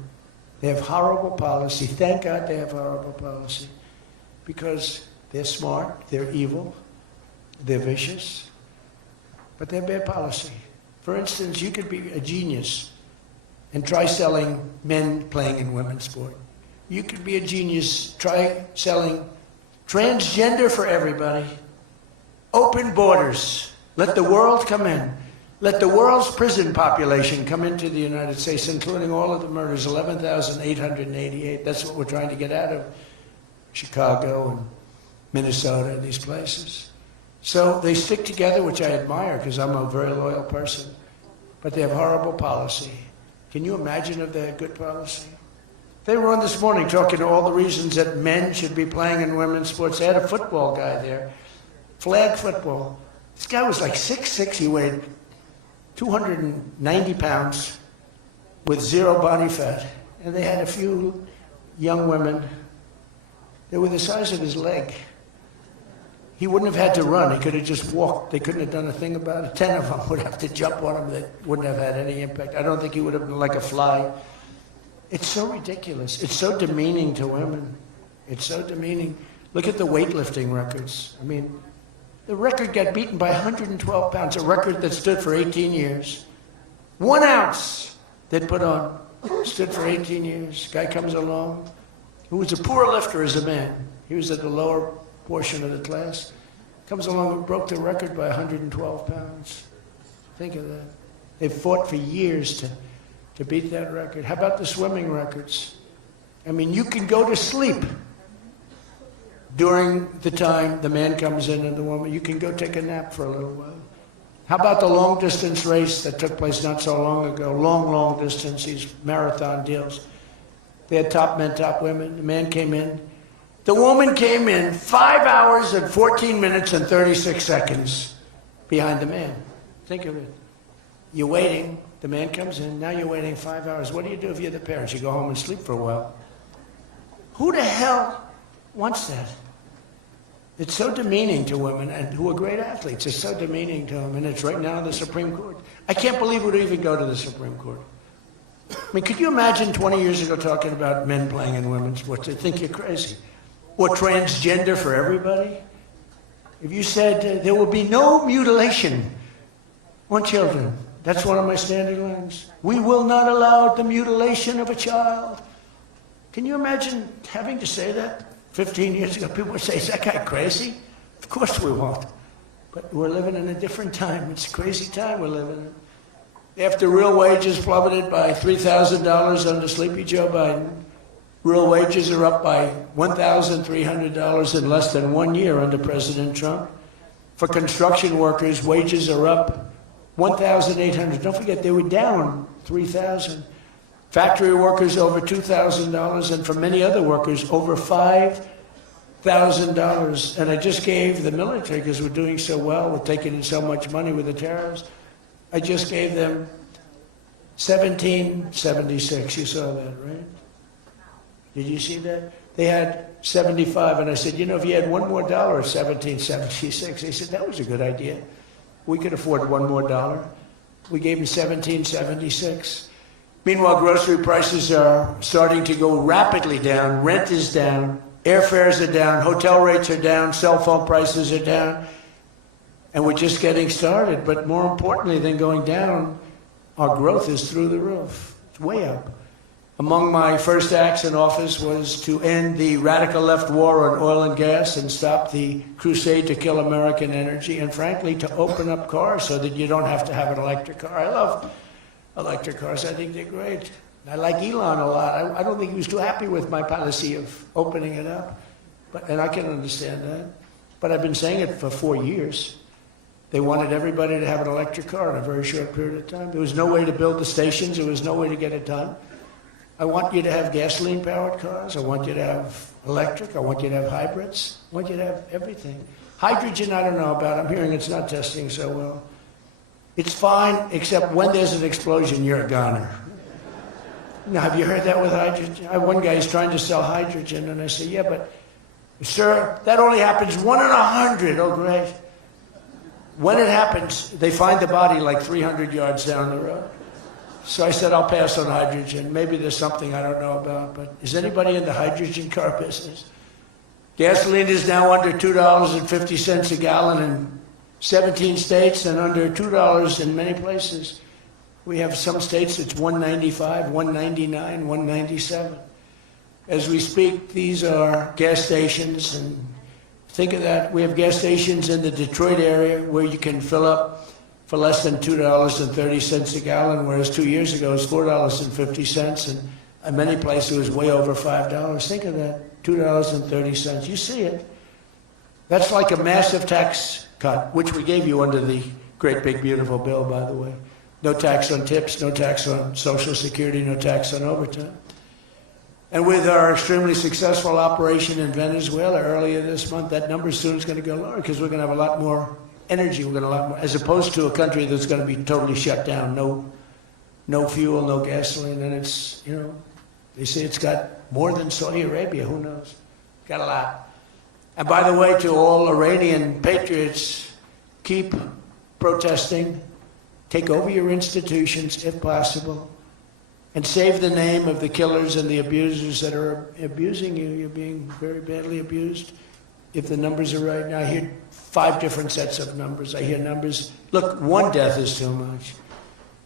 They have horrible policy. Thank God they have horrible policy. Because they're smart, they're evil, they're vicious, but they're bad policy. For instance, you could be a genius and try selling men playing in women's sport. You could be a genius, try selling transgender for everybody, open borders, let the world come in, let the world's prison population come into the United States, including all of the murders, 11,888. That's what we're trying to get out of Chicago and Minnesota and these places. So they stick together, which I admire because I'm a very loyal person, but they have horrible policy. Can you imagine if they had good policy? They were on this morning talking to all the reasons that men should be playing in women's sports. They had a football guy there, flag football. This guy was like 6'6", he weighed 290 pounds with zero body fat. And they had a few young women. They were the size of his leg. He wouldn't have had to run. He could have just walked. They couldn't have done a thing about it. 10 of them would have to jump on him. That wouldn't have had any impact. I don't think he would have been like a fly. It's so ridiculous. It's so demeaning to women. It's so demeaning. Look at the weightlifting records. I mean, the record got beaten by 112 pounds, a record that stood for 18 years. 1 ounce they'd put on, stood for 18 years. Guy comes along, who was a poor lifter as a man. He was at the lower portion of the class. Comes along and broke the record by 112 pounds. Think of that. They fought for years to beat that record. How about the swimming records? I mean, you can go to sleep during the time the man comes in and the woman. You can go take a nap for a little while. How about the long distance race that took place not so long ago? Long distance, these marathon deals. They had top men, top women. The man came in. The woman came in 5 hours and 14 minutes and 36 seconds behind the man. Think of it. You're waiting. The man comes in. Now you're waiting 5 hours. What do you do if you're the parents? You go home and sleep for a while. Who the hell wants that? It's so demeaning to women, and who are great athletes. It's so demeaning to them, and it's right now in the Supreme Court. I can't believe it would even go to the Supreme Court. I mean, could you imagine 20 years ago talking about men playing in women's sports? They'd think you're crazy. Or transgender for everybody. If you said there will be no mutilation on children, that's one of my standing lines. We will not allow the mutilation of a child. Can you imagine having to say that 15 years ago? People would say, is that guy crazy? Of course we won't. But we're living in a different time. It's a crazy time we're living in. After real wages plummeted by $3,000 under Sleepy Joe Biden, real wages are up by $1,300 in less than 1 year under President Trump. For construction workers, wages are up $1,800. Don't forget, they were down $3,000. Factory workers over $2,000, and for many other workers, over $5,000. And I just gave the military, because we're doing so well, we're taking in so much money with the tariffs, I just gave them $17.76. You saw that, right? Did you see that? They had 75, and I said, you know, if you had one more dollar, $17.76. They said, that was a good idea. We could afford one more dollar. We gave them $17.76. Meanwhile, grocery prices are starting to go rapidly down. Rent is down. Airfares are down. Hotel rates are down. Cell phone prices are down. And we're just getting started. But more importantly than going down, our growth is through the roof. It's way up. Among my first acts in office was to end the radical left war on oil and gas and stop the crusade to kill American energy, and frankly, to open up cars so that you don't have to have an electric car. I love electric cars. I think they're great. I like Elon a lot. I don't think he was too happy with my policy of opening it up, and I can understand that. But I've been saying it for 4 years. They wanted everybody to have an electric car in a very short period of time. There was no way to build the stations. There was no way to get it done. I want you to have gasoline-powered cars. I want you to have electric. I want you to have hybrids. I want you to have everything. Hydrogen, I don't know about. I'm hearing it's not testing so well. It's fine, except when there's an explosion, you're a goner. Now, have you heard that with hydrogen? One guy is trying to sell hydrogen, and I say, yeah, but, sir, that only happens 1 in 100. Oh, great. When it happens, they find the body like 300 yards down the road. So I said, I'll pass on hydrogen. Maybe there's something I don't know about, but is anybody in the hydrogen car business? Gasoline is now under $2.50 a gallon in 17 states and under $2 in many places. We have some states it's $1.95, $1.99, $1.97. As we speak, these are gas stations, and think of that. We have gas stations in the Detroit area where you can fill up for less than $2.30 a gallon, whereas 2 years ago it was $4.50, and in many places it was way over $5. Think of that, $2.30. You see it. That's like a massive tax cut, which we gave you under the great big beautiful bill, by the way. No tax on tips, no tax on Social Security, no tax on overtime. And with our extremely successful operation in Venezuela earlier this month, that number soon is going to go lower because we're going to have a lot more energy. We're going to have a lot more, as opposed to a country that's going to be totally shut down. No fuel, no gasoline, and it's, you know, they say it's got more than Saudi Arabia. Who knows? Got a lot. And by the way, to all Iranian patriots, keep protesting, take over your institutions if possible, and save the name of the killers and the abusers that are abusing you. You're being very badly abused. If the numbers are right now, I hear 5 different sets of numbers. I hear numbers, look, 1 death is too much.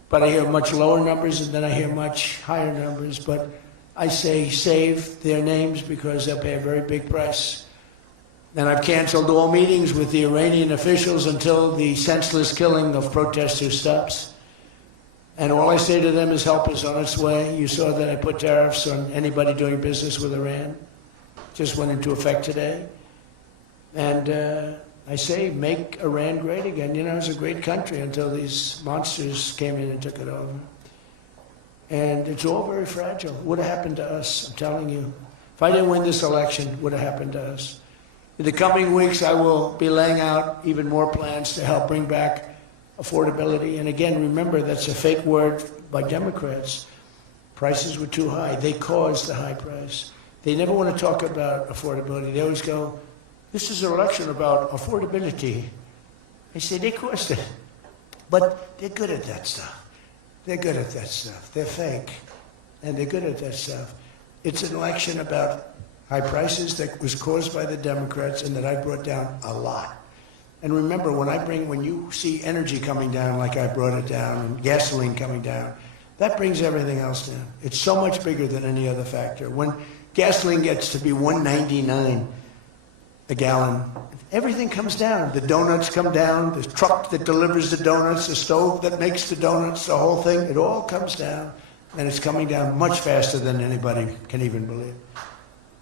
But I hear much lower numbers, and then I hear much higher numbers. But I say save their names because they'll pay a very big price. And I've canceled all meetings with the Iranian officials until the senseless killing of protesters stops. And all I say to them is help is on its way. You saw that I put tariffs on anybody doing business with Iran. Just went into effect today. And I say make Iran great again. You know, it's a great country until these monsters came in and took it over. And it's all very fragile. What would have happened to us? I'm telling you. If I didn't win this election, what would have happened to us? In the coming weeks, I will be laying out even more plans to help bring back affordability. And again, remember, that's a fake word by Democrats. Prices were too high. They caused the high price. They never want to talk about affordability. They always go, this is an election about affordability. I say, they caused it. But they're good at that stuff. They're good at that stuff. They're fake. And they're good at that stuff. It's an election about high prices that was caused by the Democrats and that I brought down a lot. And remember, when you see energy coming down like I brought it down and gasoline coming down, that brings everything else down. It's so much bigger than any other factor. When gasoline gets to be $1.99 a gallon, everything comes down. The donuts come down, the truck that delivers the donuts, the stove that makes the donuts, the whole thing, it all comes down. And it's coming down much faster than anybody can even believe.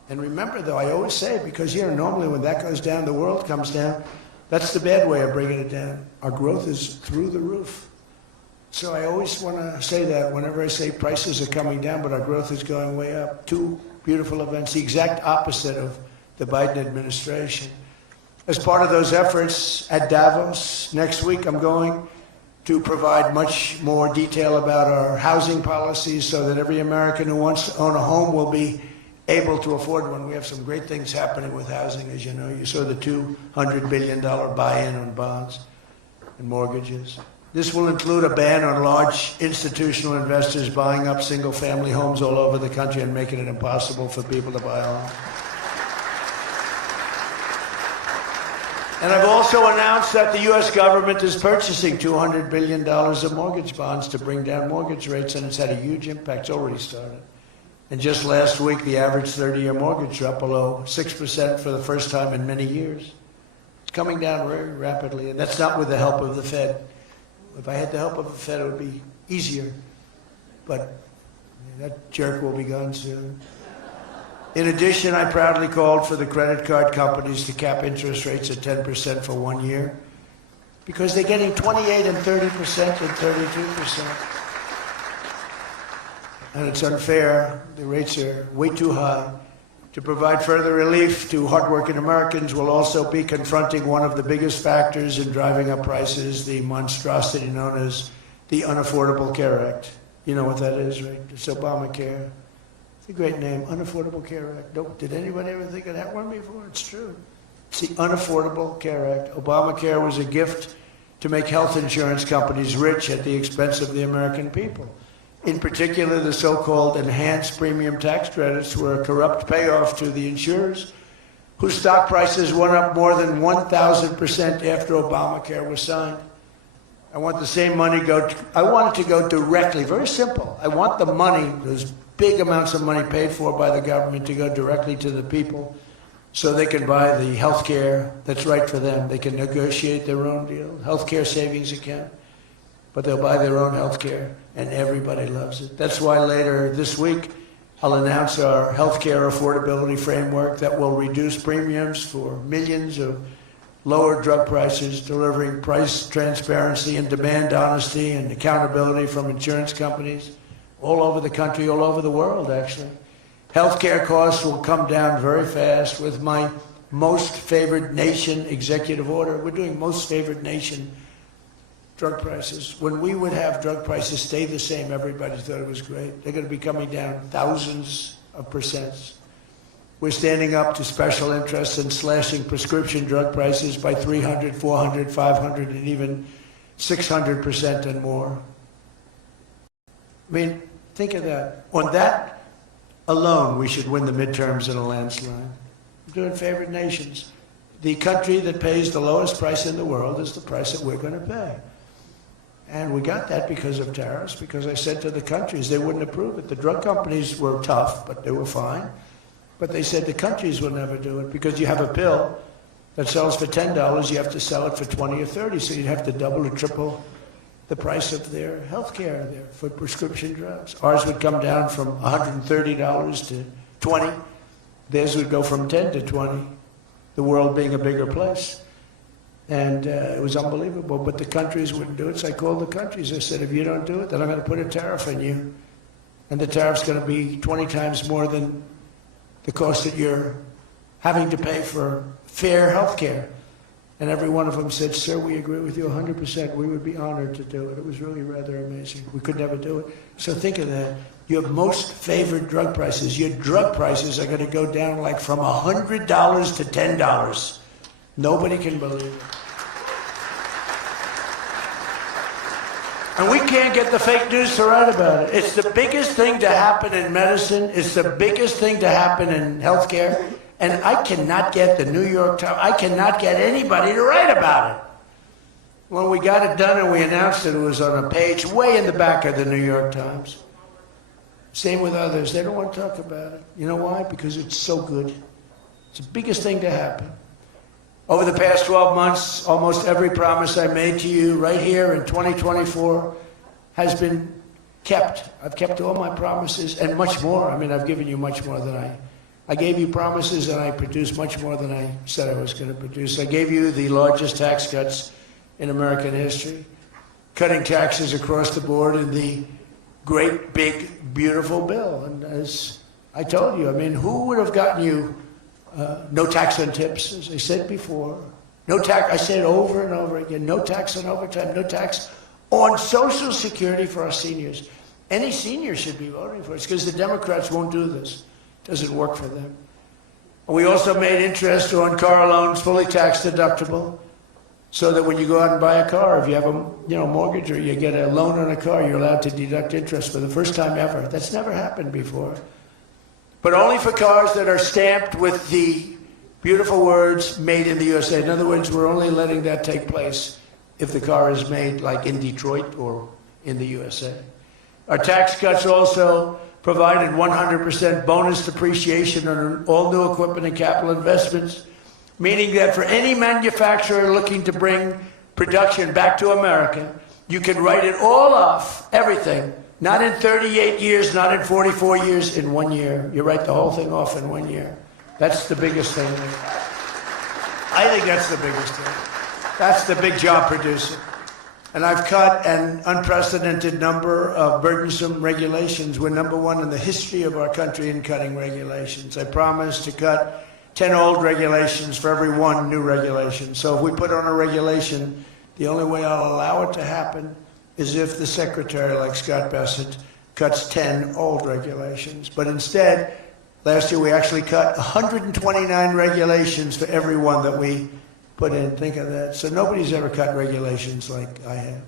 And remember, though, I always say, because, you know, normally when that goes down, the world comes down. That's the bad way of bringing it down. Our growth is through the roof. So I always want to say that whenever I say prices are coming down, but our growth is going way up. 2 beautiful events, the exact opposite of the Biden administration. As part of those efforts at Davos, next week I'm going to provide much more detail about our housing policies so that every American who wants to own a home will be able to afford one. We have some great things happening with housing, as you know. You saw the $200 billion buy-in on bonds and mortgages. This will include a ban on large institutional investors buying up single-family homes all over the country and making it impossible for people to buy a home. And I've also announced that the U.S. government is purchasing $200 billion of mortgage bonds to bring down mortgage rates, and it's had a huge impact. It's already started. And just last week, the average 30-year mortgage dropped below 6% for the first time in many years. It's coming down very rapidly, and that's not with the help of the Fed. If I had the help of the Fed, it would be easier. But that jerk will be gone soon. In addition, I proudly called for the credit card companies to cap interest rates at 10% for 1 year, because they're getting 28 and 30% and 32%. And it's unfair. The rates are way too high. To provide further relief to hardworking Americans, we'll also be confronting one of the biggest factors in driving up prices, the monstrosity known as the Unaffordable Care Act. You know what that is, right? It's Obamacare. It's a great name, Unaffordable Care Act. Did anybody ever think of that one before? It's true. It's the Unaffordable Care Act. Obamacare was a gift to make health insurance companies rich at the expense of the American people. In particular, the so-called enhanced premium tax credits were a corrupt payoff to the insurers, whose stock prices went up more than 1,000% after Obamacare was signed. I want the same money I want it to go directly, very simple. I want the money, those big amounts of money paid for by the government, to go directly to the people so they can buy the health care that's right for them. They can negotiate their own deal, health care savings account. But they'll buy their own health care, and everybody loves it. That's why later this week, I'll announce our health care affordability framework that will reduce premiums for millions of lower drug prices, delivering price transparency and demand honesty and accountability from insurance companies all over the country, all over the world, actually. Healthcare costs will come down very fast with my most favored nation executive order. We're doing most favored nation drug prices. When we would have drug prices stay the same, everybody thought it was great. They're going to be coming down thousands of percents. We're standing up to special interests and slashing prescription drug prices by 300, 400, 500, and even 600% and more. I mean, think of that. On that alone, we should win the midterms in a landslide. We're doing favored nations. The country that pays the lowest price in the world is the price that we're going to pay. And we got that because of tariffs, because I said to the countries they wouldn't approve it. The drug companies were tough, but they were fine. But they said the countries will never do it because you have a pill that sells for $10, you have to sell it for 20 or 30, so you'd have to double or triple the price of their health care there for prescription drugs. Ours would come down from $130 to 20. Theirs would go from 10 to 20, the world being a bigger place. And it was unbelievable, but the countries wouldn't do it, so I called the countries. I said, if you don't do it, then I'm going to put a tariff on you. And the tariff's going to be 20 times more than the cost that you're having to pay for fair health care. And every one of them said, sir, we agree with you 100%. We would be honored to do it. It was really rather amazing. We could never do it. So think of that. Your most favored drug prices. Your drug prices are going to go down like from $100 to $10. Nobody can believe it. And we can't get the fake news to write about it. It's the biggest thing to happen in medicine. It's the biggest thing to happen in healthcare. And I cannot get the New York Times, I cannot get anybody to write about it. When we got it done and we announced it, it was on a page way in the back of the New York Times. Same with others. They don't want to talk about it. You know why? Because it's so good. It's the biggest thing to happen. Over the past 12 months, almost every promise I made to you right here in 2024 has been kept. I've kept all my promises and much more. I mean, I've given you much more than I gave you promises, and I produced much more than I said I was going to produce. I gave you the largest tax cuts in American history, cutting taxes across the board in the great, big, beautiful bill. And as I told you, I mean, who would have gotten you no tax on tips, as I said before. No tax, I said over and over again, no tax on overtime, no tax on Social Security for our seniors. Any senior should be voting for us because the Democrats won't do this. It doesn't work for them. We also made interest on car loans fully tax deductible so that when you go out and buy a car, if you have a mortgage or you get a loan on a car, you're allowed to deduct interest for the first time ever. That's never happened before. But only for cars that are stamped with the beautiful words, made in the USA. In other words, we're only letting that take place if the car is made like in Detroit or in the USA. Our tax cuts also provided 100% bonus depreciation on all new equipment and capital investments, meaning that for any manufacturer looking to bring production back to America, you can write it all off, everything. Not in 38 years, not in 44 years, in 1 year. You write the whole thing off in 1 year. That's the biggest thing. I think that's the biggest thing. That's the big job producer. And I've cut an unprecedented number of burdensome regulations. We're number one in the history of our country in cutting regulations. I promised to cut 10 old regulations for every one new regulation. So if we put on a regulation, the only way I'll allow it to happen is if the secretary, like Scott Bassett, cuts 10 old regulations. But instead, last year we actually cut 129 regulations for every one that we put in. Think of that. So nobody's ever cut regulations like I have.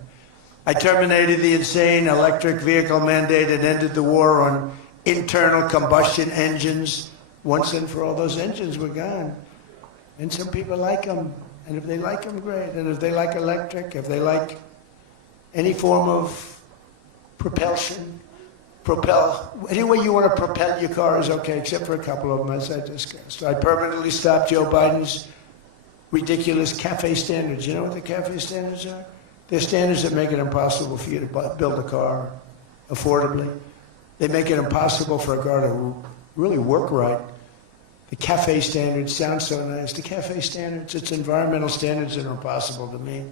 I terminated the insane electric vehicle mandate and ended the war on internal combustion engines. Once and for all, those engines were gone. And some people like them. And if they like them, great. And if they like electric, if they like any form of propulsion, any way you want to propel your car is okay, except for a couple of them, as I discussed. I permanently stopped Joe Biden's ridiculous CAFE standards. You know what the CAFE standards are? They're standards that make it impossible for you to build a car affordably. They make it impossible for a car to really work right. The CAFE standards sound so nice. The CAFE standards, it's environmental standards that are impossible to meet.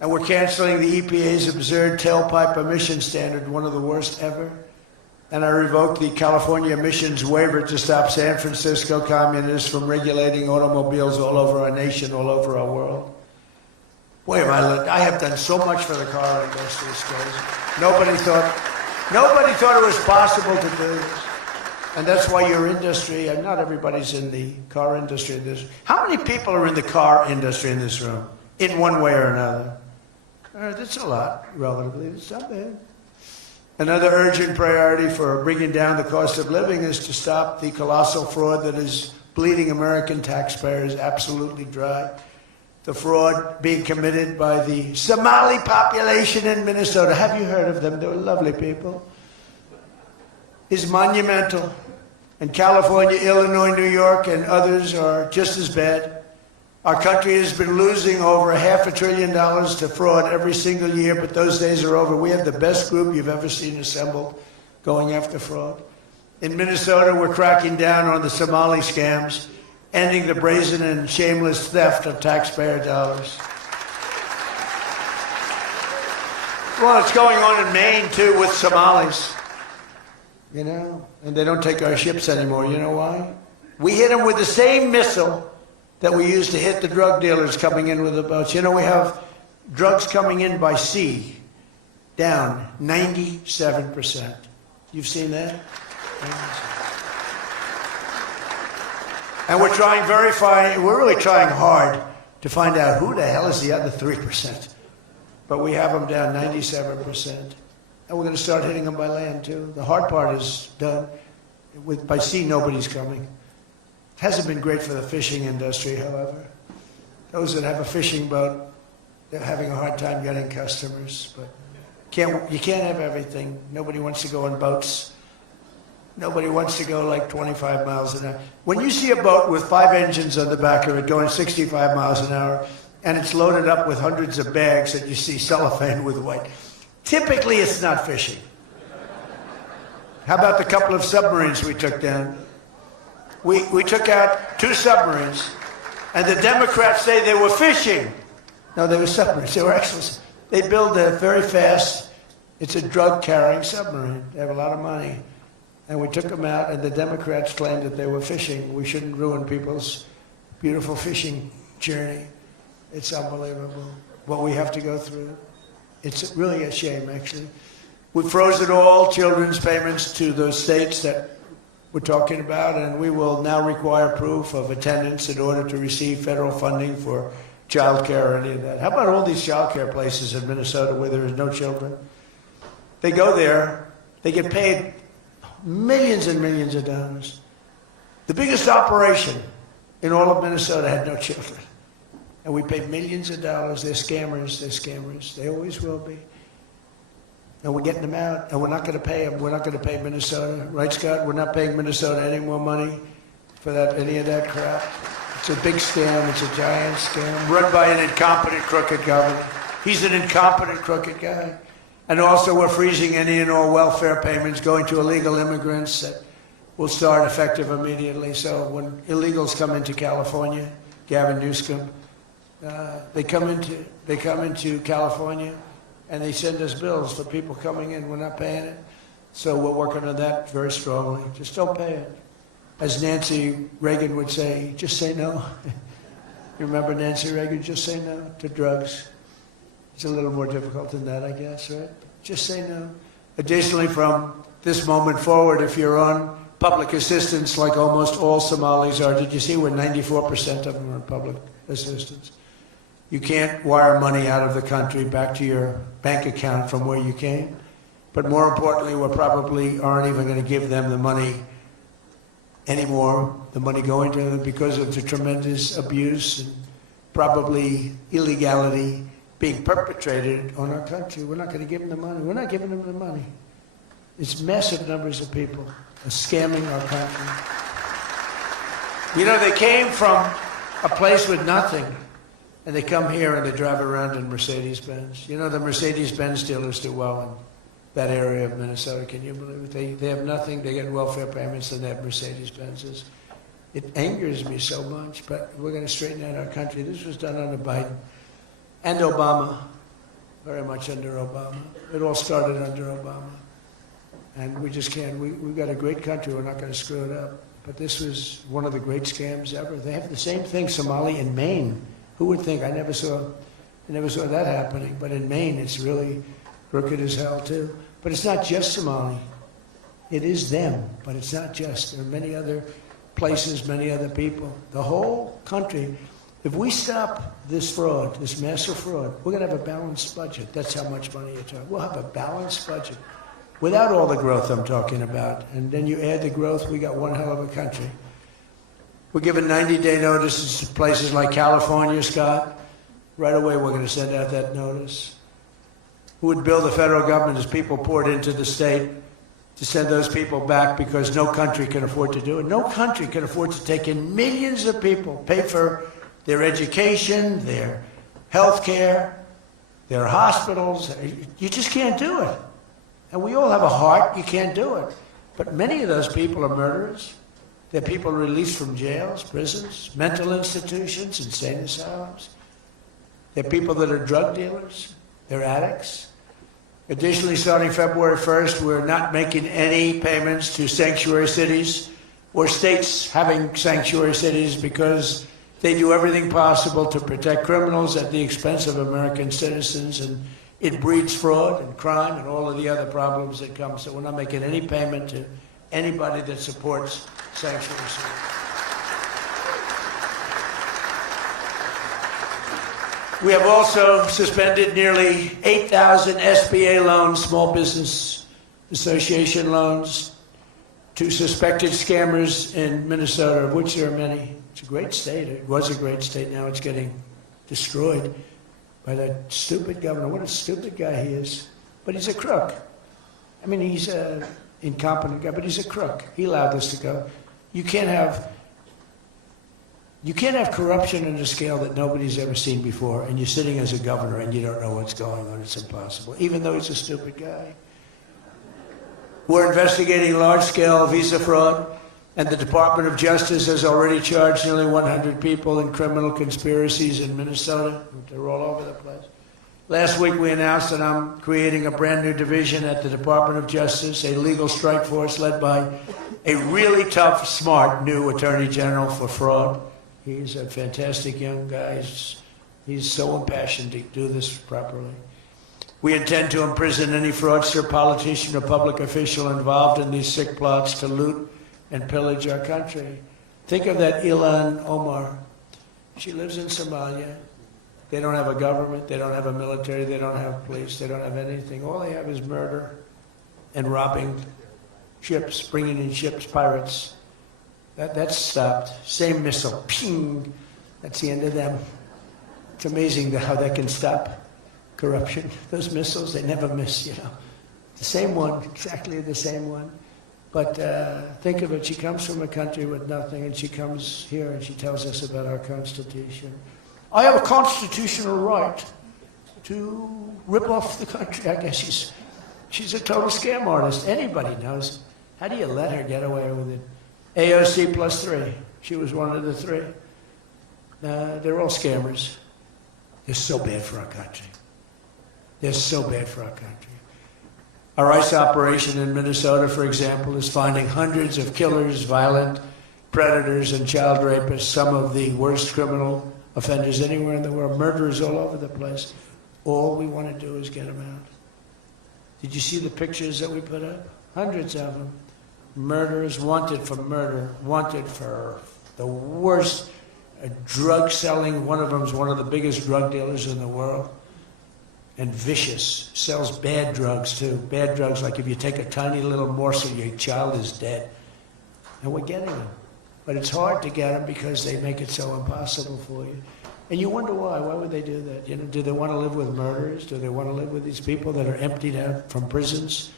And we're canceling the EPA's absurd tailpipe emission standard, one of the worst ever. And I revoked the California emissions waiver to stop San Francisco communists from regulating automobiles all over our nation, all over our world. Boy, I have done so much for the car industry. It's crazy. Nobody thought it was possible to do this. And that's why your industry, and not everybody's in the car industry. How many people are in the car industry in this room, in one way or another? That's a lot, relatively. It's not bad. Another urgent priority for bringing down the cost of living is to stop the colossal fraud that is bleeding American taxpayers absolutely dry. The fraud being committed by the Somali population in Minnesota. Have you heard of them? They're lovely people. Is monumental. And California, Illinois, New York, and others are just as bad. Our country has been losing over $500 billion to fraud every single year, but those days are over. We have the best group you've ever seen assembled going after fraud. In Minnesota, we're cracking down on the Somali scams, ending the brazen and shameless theft of taxpayer dollars. Well, it's going on in Maine, too, with Somalis. You know, and they don't take our ships anymore. You know why? We hit them with the same missile that we used to hit the drug dealers coming in with the boats. You know, we have drugs coming in by sea down 97%. You've seen that? And we're really trying hard to find out who the hell is the other 3%. But we have them down 97%. And we're going to start hitting them by land, too. The hard part is done. By sea, nobody's coming. It hasn't been great for the fishing industry, however. Those that have a fishing boat, they're having a hard time getting customers. But you can't have everything. Nobody wants to go on boats. Nobody wants to go like 25 miles an hour. When you see a boat with 5 engines on the back of it going 65 miles an hour, and it's loaded up with hundreds of bags that you see cellophane with white, typically it's not fishing. How about the couple of submarines we took down? We took out 2 submarines, and the Democrats say they were fishing. No, they were submarines. They were actually, they build a very fast, it's a drug-carrying submarine. They have a lot of money. And we took them out, and the Democrats claimed that they were fishing. We shouldn't ruin people's beautiful fishing journey. It's unbelievable what we have to go through. It's really a shame, actually. We've frozen all children's payments to those states that we're talking about, and we will now require proof of attendance in order to receive federal funding for child care or any of that. How about all these child care places in Minnesota where there is no children? They go there, they get paid millions and millions of dollars. The biggest operation in all of Minnesota had no children. And we pay millions of dollars. They're scammers, they're scammers. They always will be. And we're getting them out, and we're not going to pay them. We're not going to pay Minnesota. Right, Scott? We're not paying Minnesota any more money for any of that crap. It's a big scam. It's a giant scam run by an incompetent, crooked governor. He's an incompetent, crooked guy. And also, we're freezing any and all welfare payments going to illegal immigrants that will start effective immediately. So when illegals come into California, Gavin Newsom, they come into California, and they send us bills for people coming in. We're not paying it. So we're working on that very strongly. Just don't pay it. As Nancy Reagan would say, just say no. You remember Nancy Reagan? Just say no to drugs. It's a little more difficult than that, I guess, right? Just say no. Additionally, from this moment forward, if you're on public assistance, like almost all Somalis are, did you see where 94% of them are on public assistance? You can't wire money out of the country back to your bank account from where you came. But more importantly, we probably aren't even going to give them the money anymore, the money going to them, because of the tremendous abuse and probably illegality being perpetrated on our country. We're not going to give them the money. We're not giving them the money. It's massive numbers of people are scamming our country. You know, they came from a place with nothing, and they come here and they drive around in Mercedes-Benz. You know, the Mercedes-Benz dealers do well in that area of Minnesota. Can you believe it? They have nothing. They get welfare payments, and they have Mercedes-Benzes. It angers me so much, but we're going to straighten out our country. This was done under Biden and Obama, very much under Obama. It all started under Obama. And we just can't. We've got a great country. We're not going to screw it up. But this was one of the great scams ever. They have the same thing, Somali in Maine. Who would think? I never saw that happening. But in Maine, it's really crooked as hell, too. But it's not just Somali. It is them, but it's not just. There are many other places, many other people. The whole country, if we stop this fraud, this massive fraud, we're going to have a balanced budget. That's how much money you're talking. We'll have a balanced budget without all the growth I'm talking about. And then you add the growth, we got one hell of a country. We're giving 90-day notices to places like California, Scott. Right away, we're going to send out that notice. Who would bill the federal government as people poured into the state to send those people back because no country can afford to do it? No country can afford to take in millions of people, pay for their education, their health care, their hospitals. You just can't do it. And we all have a heart, you can't do it. But many of those people are murderers. They're people released from jails, prisons, mental institutions, insane asylums. They're people that are drug dealers. They're addicts. Additionally, starting February 1st, we're not making any payments to sanctuary cities or states having sanctuary cities because they do everything possible to protect criminals at the expense of American citizens, and it breeds fraud and crime and all of the other problems that come. So we're not making any payment to anybody that supports sanctuary cities. We have also suspended nearly 8,000 SBA loans, Small Business Association loans, to suspected scammers in Minnesota, of which there are many. It's a great state. It was a great state. Now it's getting destroyed by that stupid governor. What a stupid guy he is. But he's a crook. I mean, he's an incompetent guy, but he's a crook. He allowed this to go. You can't have corruption on a scale that nobody's ever seen before, and you're sitting as a governor and you don't know what's going on. It's impossible, even though he's a stupid guy. We're investigating large-scale visa fraud, and the Department of Justice has already charged nearly 100 people in criminal conspiracies in Minnesota. They're all over the place. Last week we announced that I'm creating a brand new division at the Department of Justice, a legal strike force led by a really tough, smart new Attorney General for fraud. He's a fantastic young guy. He's so impassioned to do this properly. We intend to imprison any fraudster, politician, or public official involved in these sick plots to loot and pillage our country. Think of that Ilan Omar. She lives in Somalia. They don't have a government. They don't have a military. They don't have police. They don't have anything. All they have is murder and robbing ships, bringing in ships, pirates. That's stopped. Same missile, ping. That's the end of them. It's amazing how that can stop corruption. Those missiles, they never miss, you know. The same one, exactly the same one. But think of it, she comes from a country with nothing, and she comes here and she tells us about our Constitution. I have a constitutional right to rip off the country. I guess she's a total scam artist. Anybody knows. How do you let her get away with it? AOC +3. She was one of the three. They're all scammers. They're so bad for our country. They're so bad for our country. Our ICE operation in Minnesota, for example, is finding hundreds of killers, violent predators, and child rapists, some of the worst criminal offenders anywhere in the world, murderers all over the place. All we want to do is get them out. Did you see the pictures that we put up? Hundreds of them. Murderers, wanted for murder, wanted for the worst drug selling. One of them is one of the biggest drug dealers in the world. And vicious, sells bad drugs too. Bad drugs, like if you take a tiny little morsel, your child is dead. And we're getting them. But it's hard to get them because they make it so impossible for you. And you wonder why. Why would they do that? You know, do they want to live with murderers? Do they want to live with these people that are emptied out from prisons?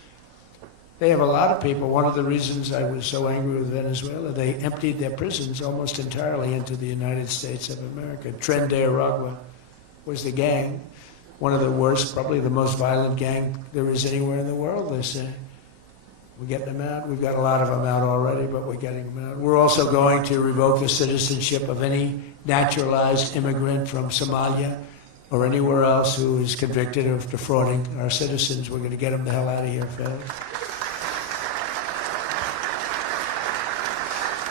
They have a lot of people. One of the reasons I was so angry with Venezuela, they emptied their prisons almost entirely into the United States of America. Tren de Aragua was the gang, one of the worst, probably the most violent gang there is anywhere in the world, they say. We're getting them out. We've got a lot of them out already, but we're getting them out. We're also going to revoke the citizenship of any naturalized immigrant from Somalia or anywhere else who is convicted of defrauding our citizens. We're going to get them the hell out of here fast.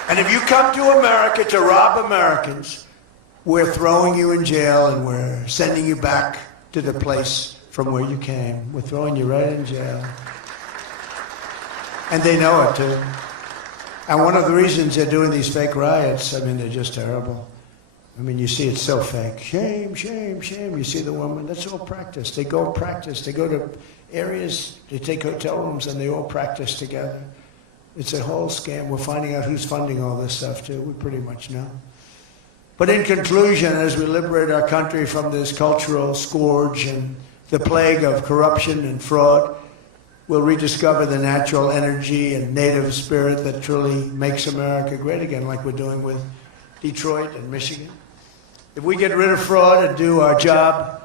And if you come to America to rob Americans, we're throwing you in jail and we're sending you back to the place from where you came. We're throwing you right in jail. And they know it too. And one of the reasons they're doing these fake riots, I mean, they're just terrible. I mean, you see it's so fake. Shame, shame, shame. You see the woman, that's all practice. They go practice. They go to areas, they take hotel rooms, and they all practice together. It's a whole scam. We're finding out who's funding all this stuff, too. We pretty much know. But in conclusion, as we liberate our country from this cultural scourge and the plague of corruption and fraud, we'll rediscover the natural energy and native spirit that truly makes America great again, like we're doing with Detroit and Michigan. If we get rid of fraud and do our job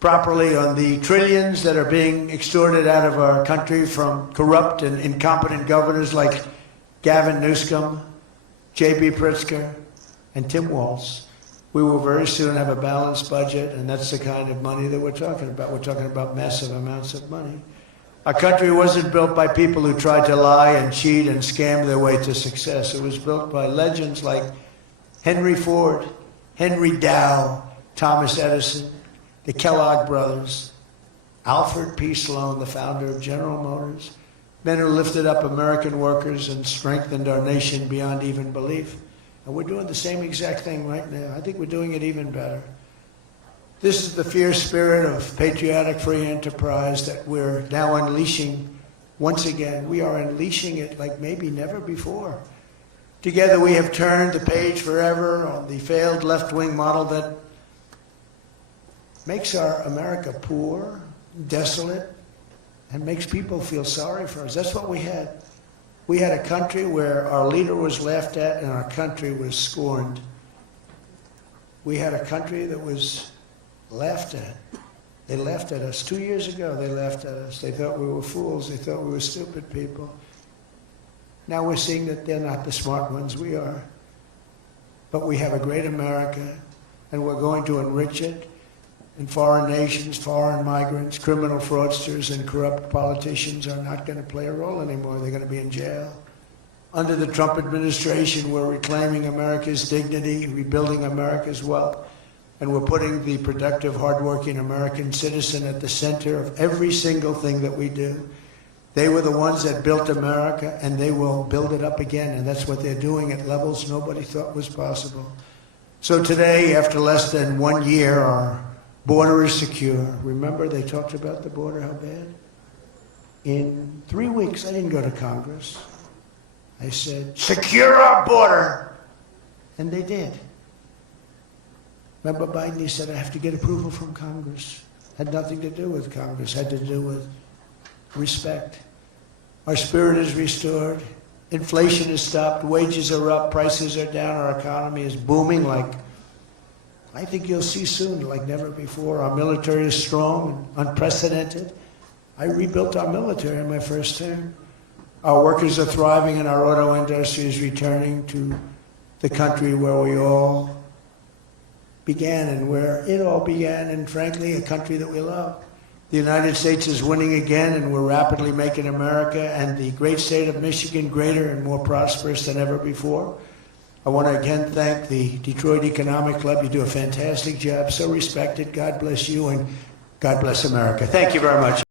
properly on the trillions that are being extorted out of our country from corrupt and incompetent governors like Gavin Newsom, J.B. Pritzker, and Tim Walz, we will very soon have a balanced budget, and that's the kind of money that we're talking about. We're talking about massive amounts of money. Our country wasn't built by people who tried to lie and cheat and scam their way to success. It was built by legends like Henry Ford, Henry Dow, Thomas Edison, the Kellogg brothers, Alfred P. Sloan, the founder of General Motors, men who lifted up American workers and strengthened our nation beyond even belief. And we're doing the same exact thing right now. I think we're doing it even better. This is the fierce spirit of patriotic free enterprise that we're now unleashing once again. We are unleashing it like maybe never before. Together we have turned the page forever on the failed left-wing model that makes our America poor, desolate, and makes people feel sorry for us. That's what we had. We had a country where our leader was laughed at and our country was scorned. We had a country that was laughed at. They laughed at us. 2 years ago, they laughed at us. They thought we were fools. They thought we were stupid people. Now we're seeing that they're not the smart ones. We are. But we have a great America, and we're going to enrich it. And foreign nations, foreign migrants, criminal fraudsters, and corrupt politicians are not going to play a role anymore. They're going to be in jail. Under the Trump administration, we're reclaiming America's dignity, rebuilding America's wealth, and we're putting the productive, hardworking American citizen at the center of every single thing that we do. They were the ones that built America, and they will build it up again, and that's what they're doing at levels nobody thought was possible. So today, after less than 1 year, our border is secure. Remember, they talked about the border, how bad? In 3 weeks, I didn't go to Congress. I said, secure our border. And they did. Remember Biden, he said, I have to get approval from Congress. Had nothing to do with Congress, had to do with respect. Our spirit is restored. Inflation is stopped. Wages are up. Prices are down. Our economy is booming like I think you'll see soon, like never before. Our military is strong and unprecedented. I rebuilt our military in my first term. Our workers are thriving and our auto industry is returning to the country where we all began and where it all began, and frankly, a country that we love. The United States is winning again, and we're rapidly making America and the great state of Michigan greater and more prosperous than ever before. I want to again thank the Detroit Economic Club. You do a fantastic job, so respected. God bless you, and God bless America. Thank you very much.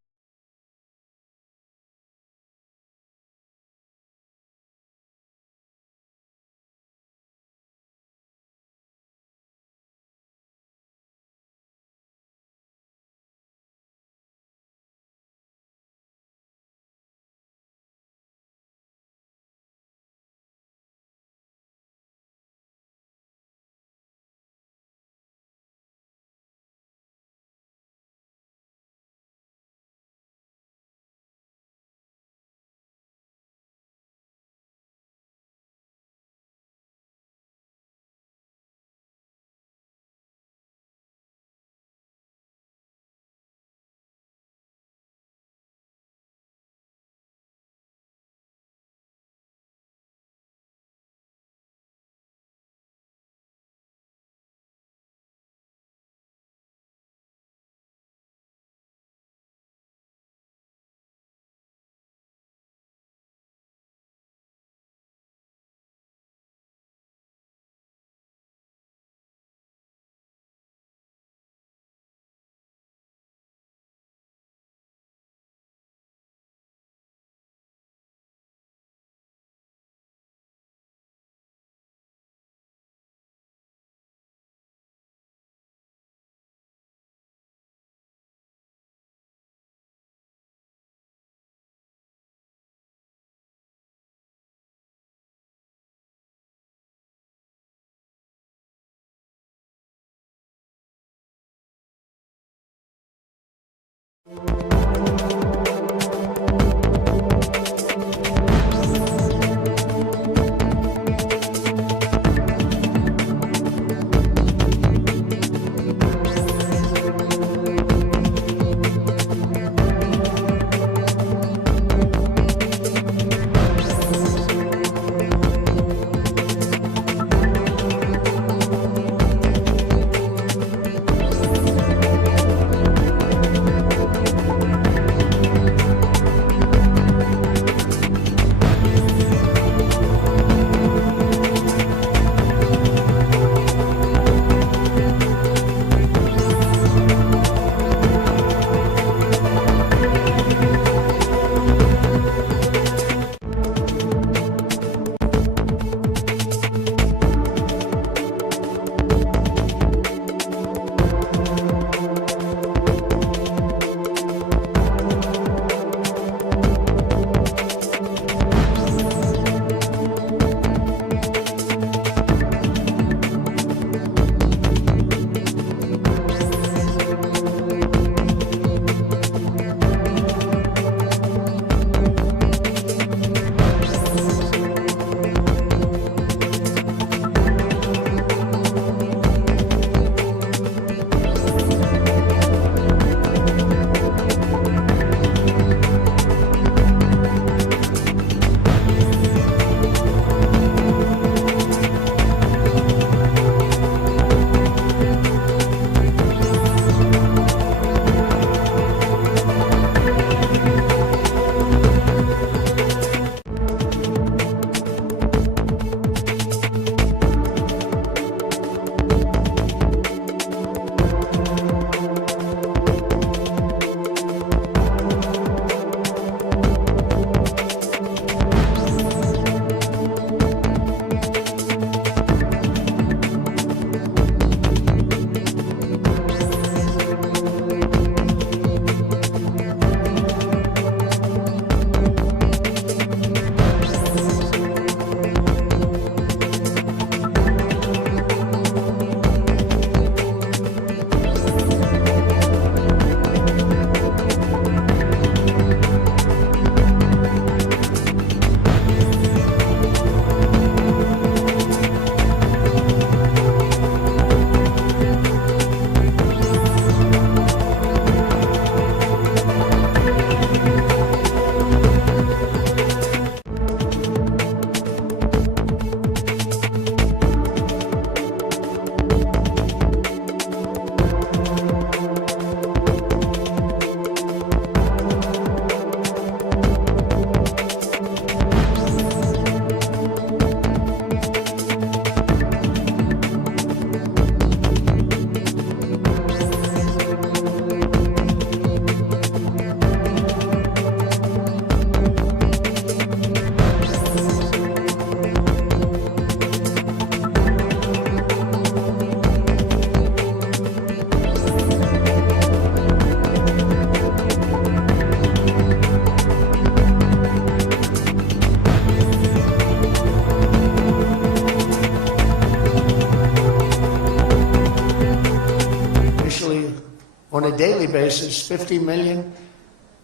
on a daily basis, 50 million,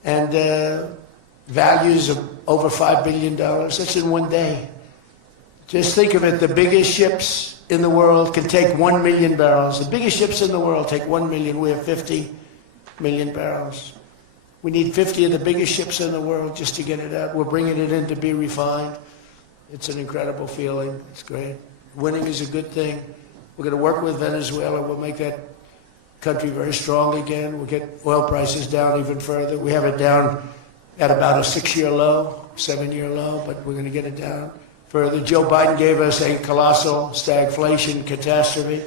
and values of over $5 billion. That's in one day. Just think of it, the biggest ships in the world can take 1 million barrels. The biggest ships in the world take 1 million. We have 50 million barrels. We need 50 of the biggest ships in the world just to get it out. We're bringing it in to be refined. It's an incredible feeling. It's great. Winning is a good thing. We're going to work with Venezuela. We'll make that country very strong again. We'll get oil prices down even further. We have it down at about a 6-year low, 7-year low, but we're going to get it down further. Joe Biden gave us a colossal stagflation catastrophe.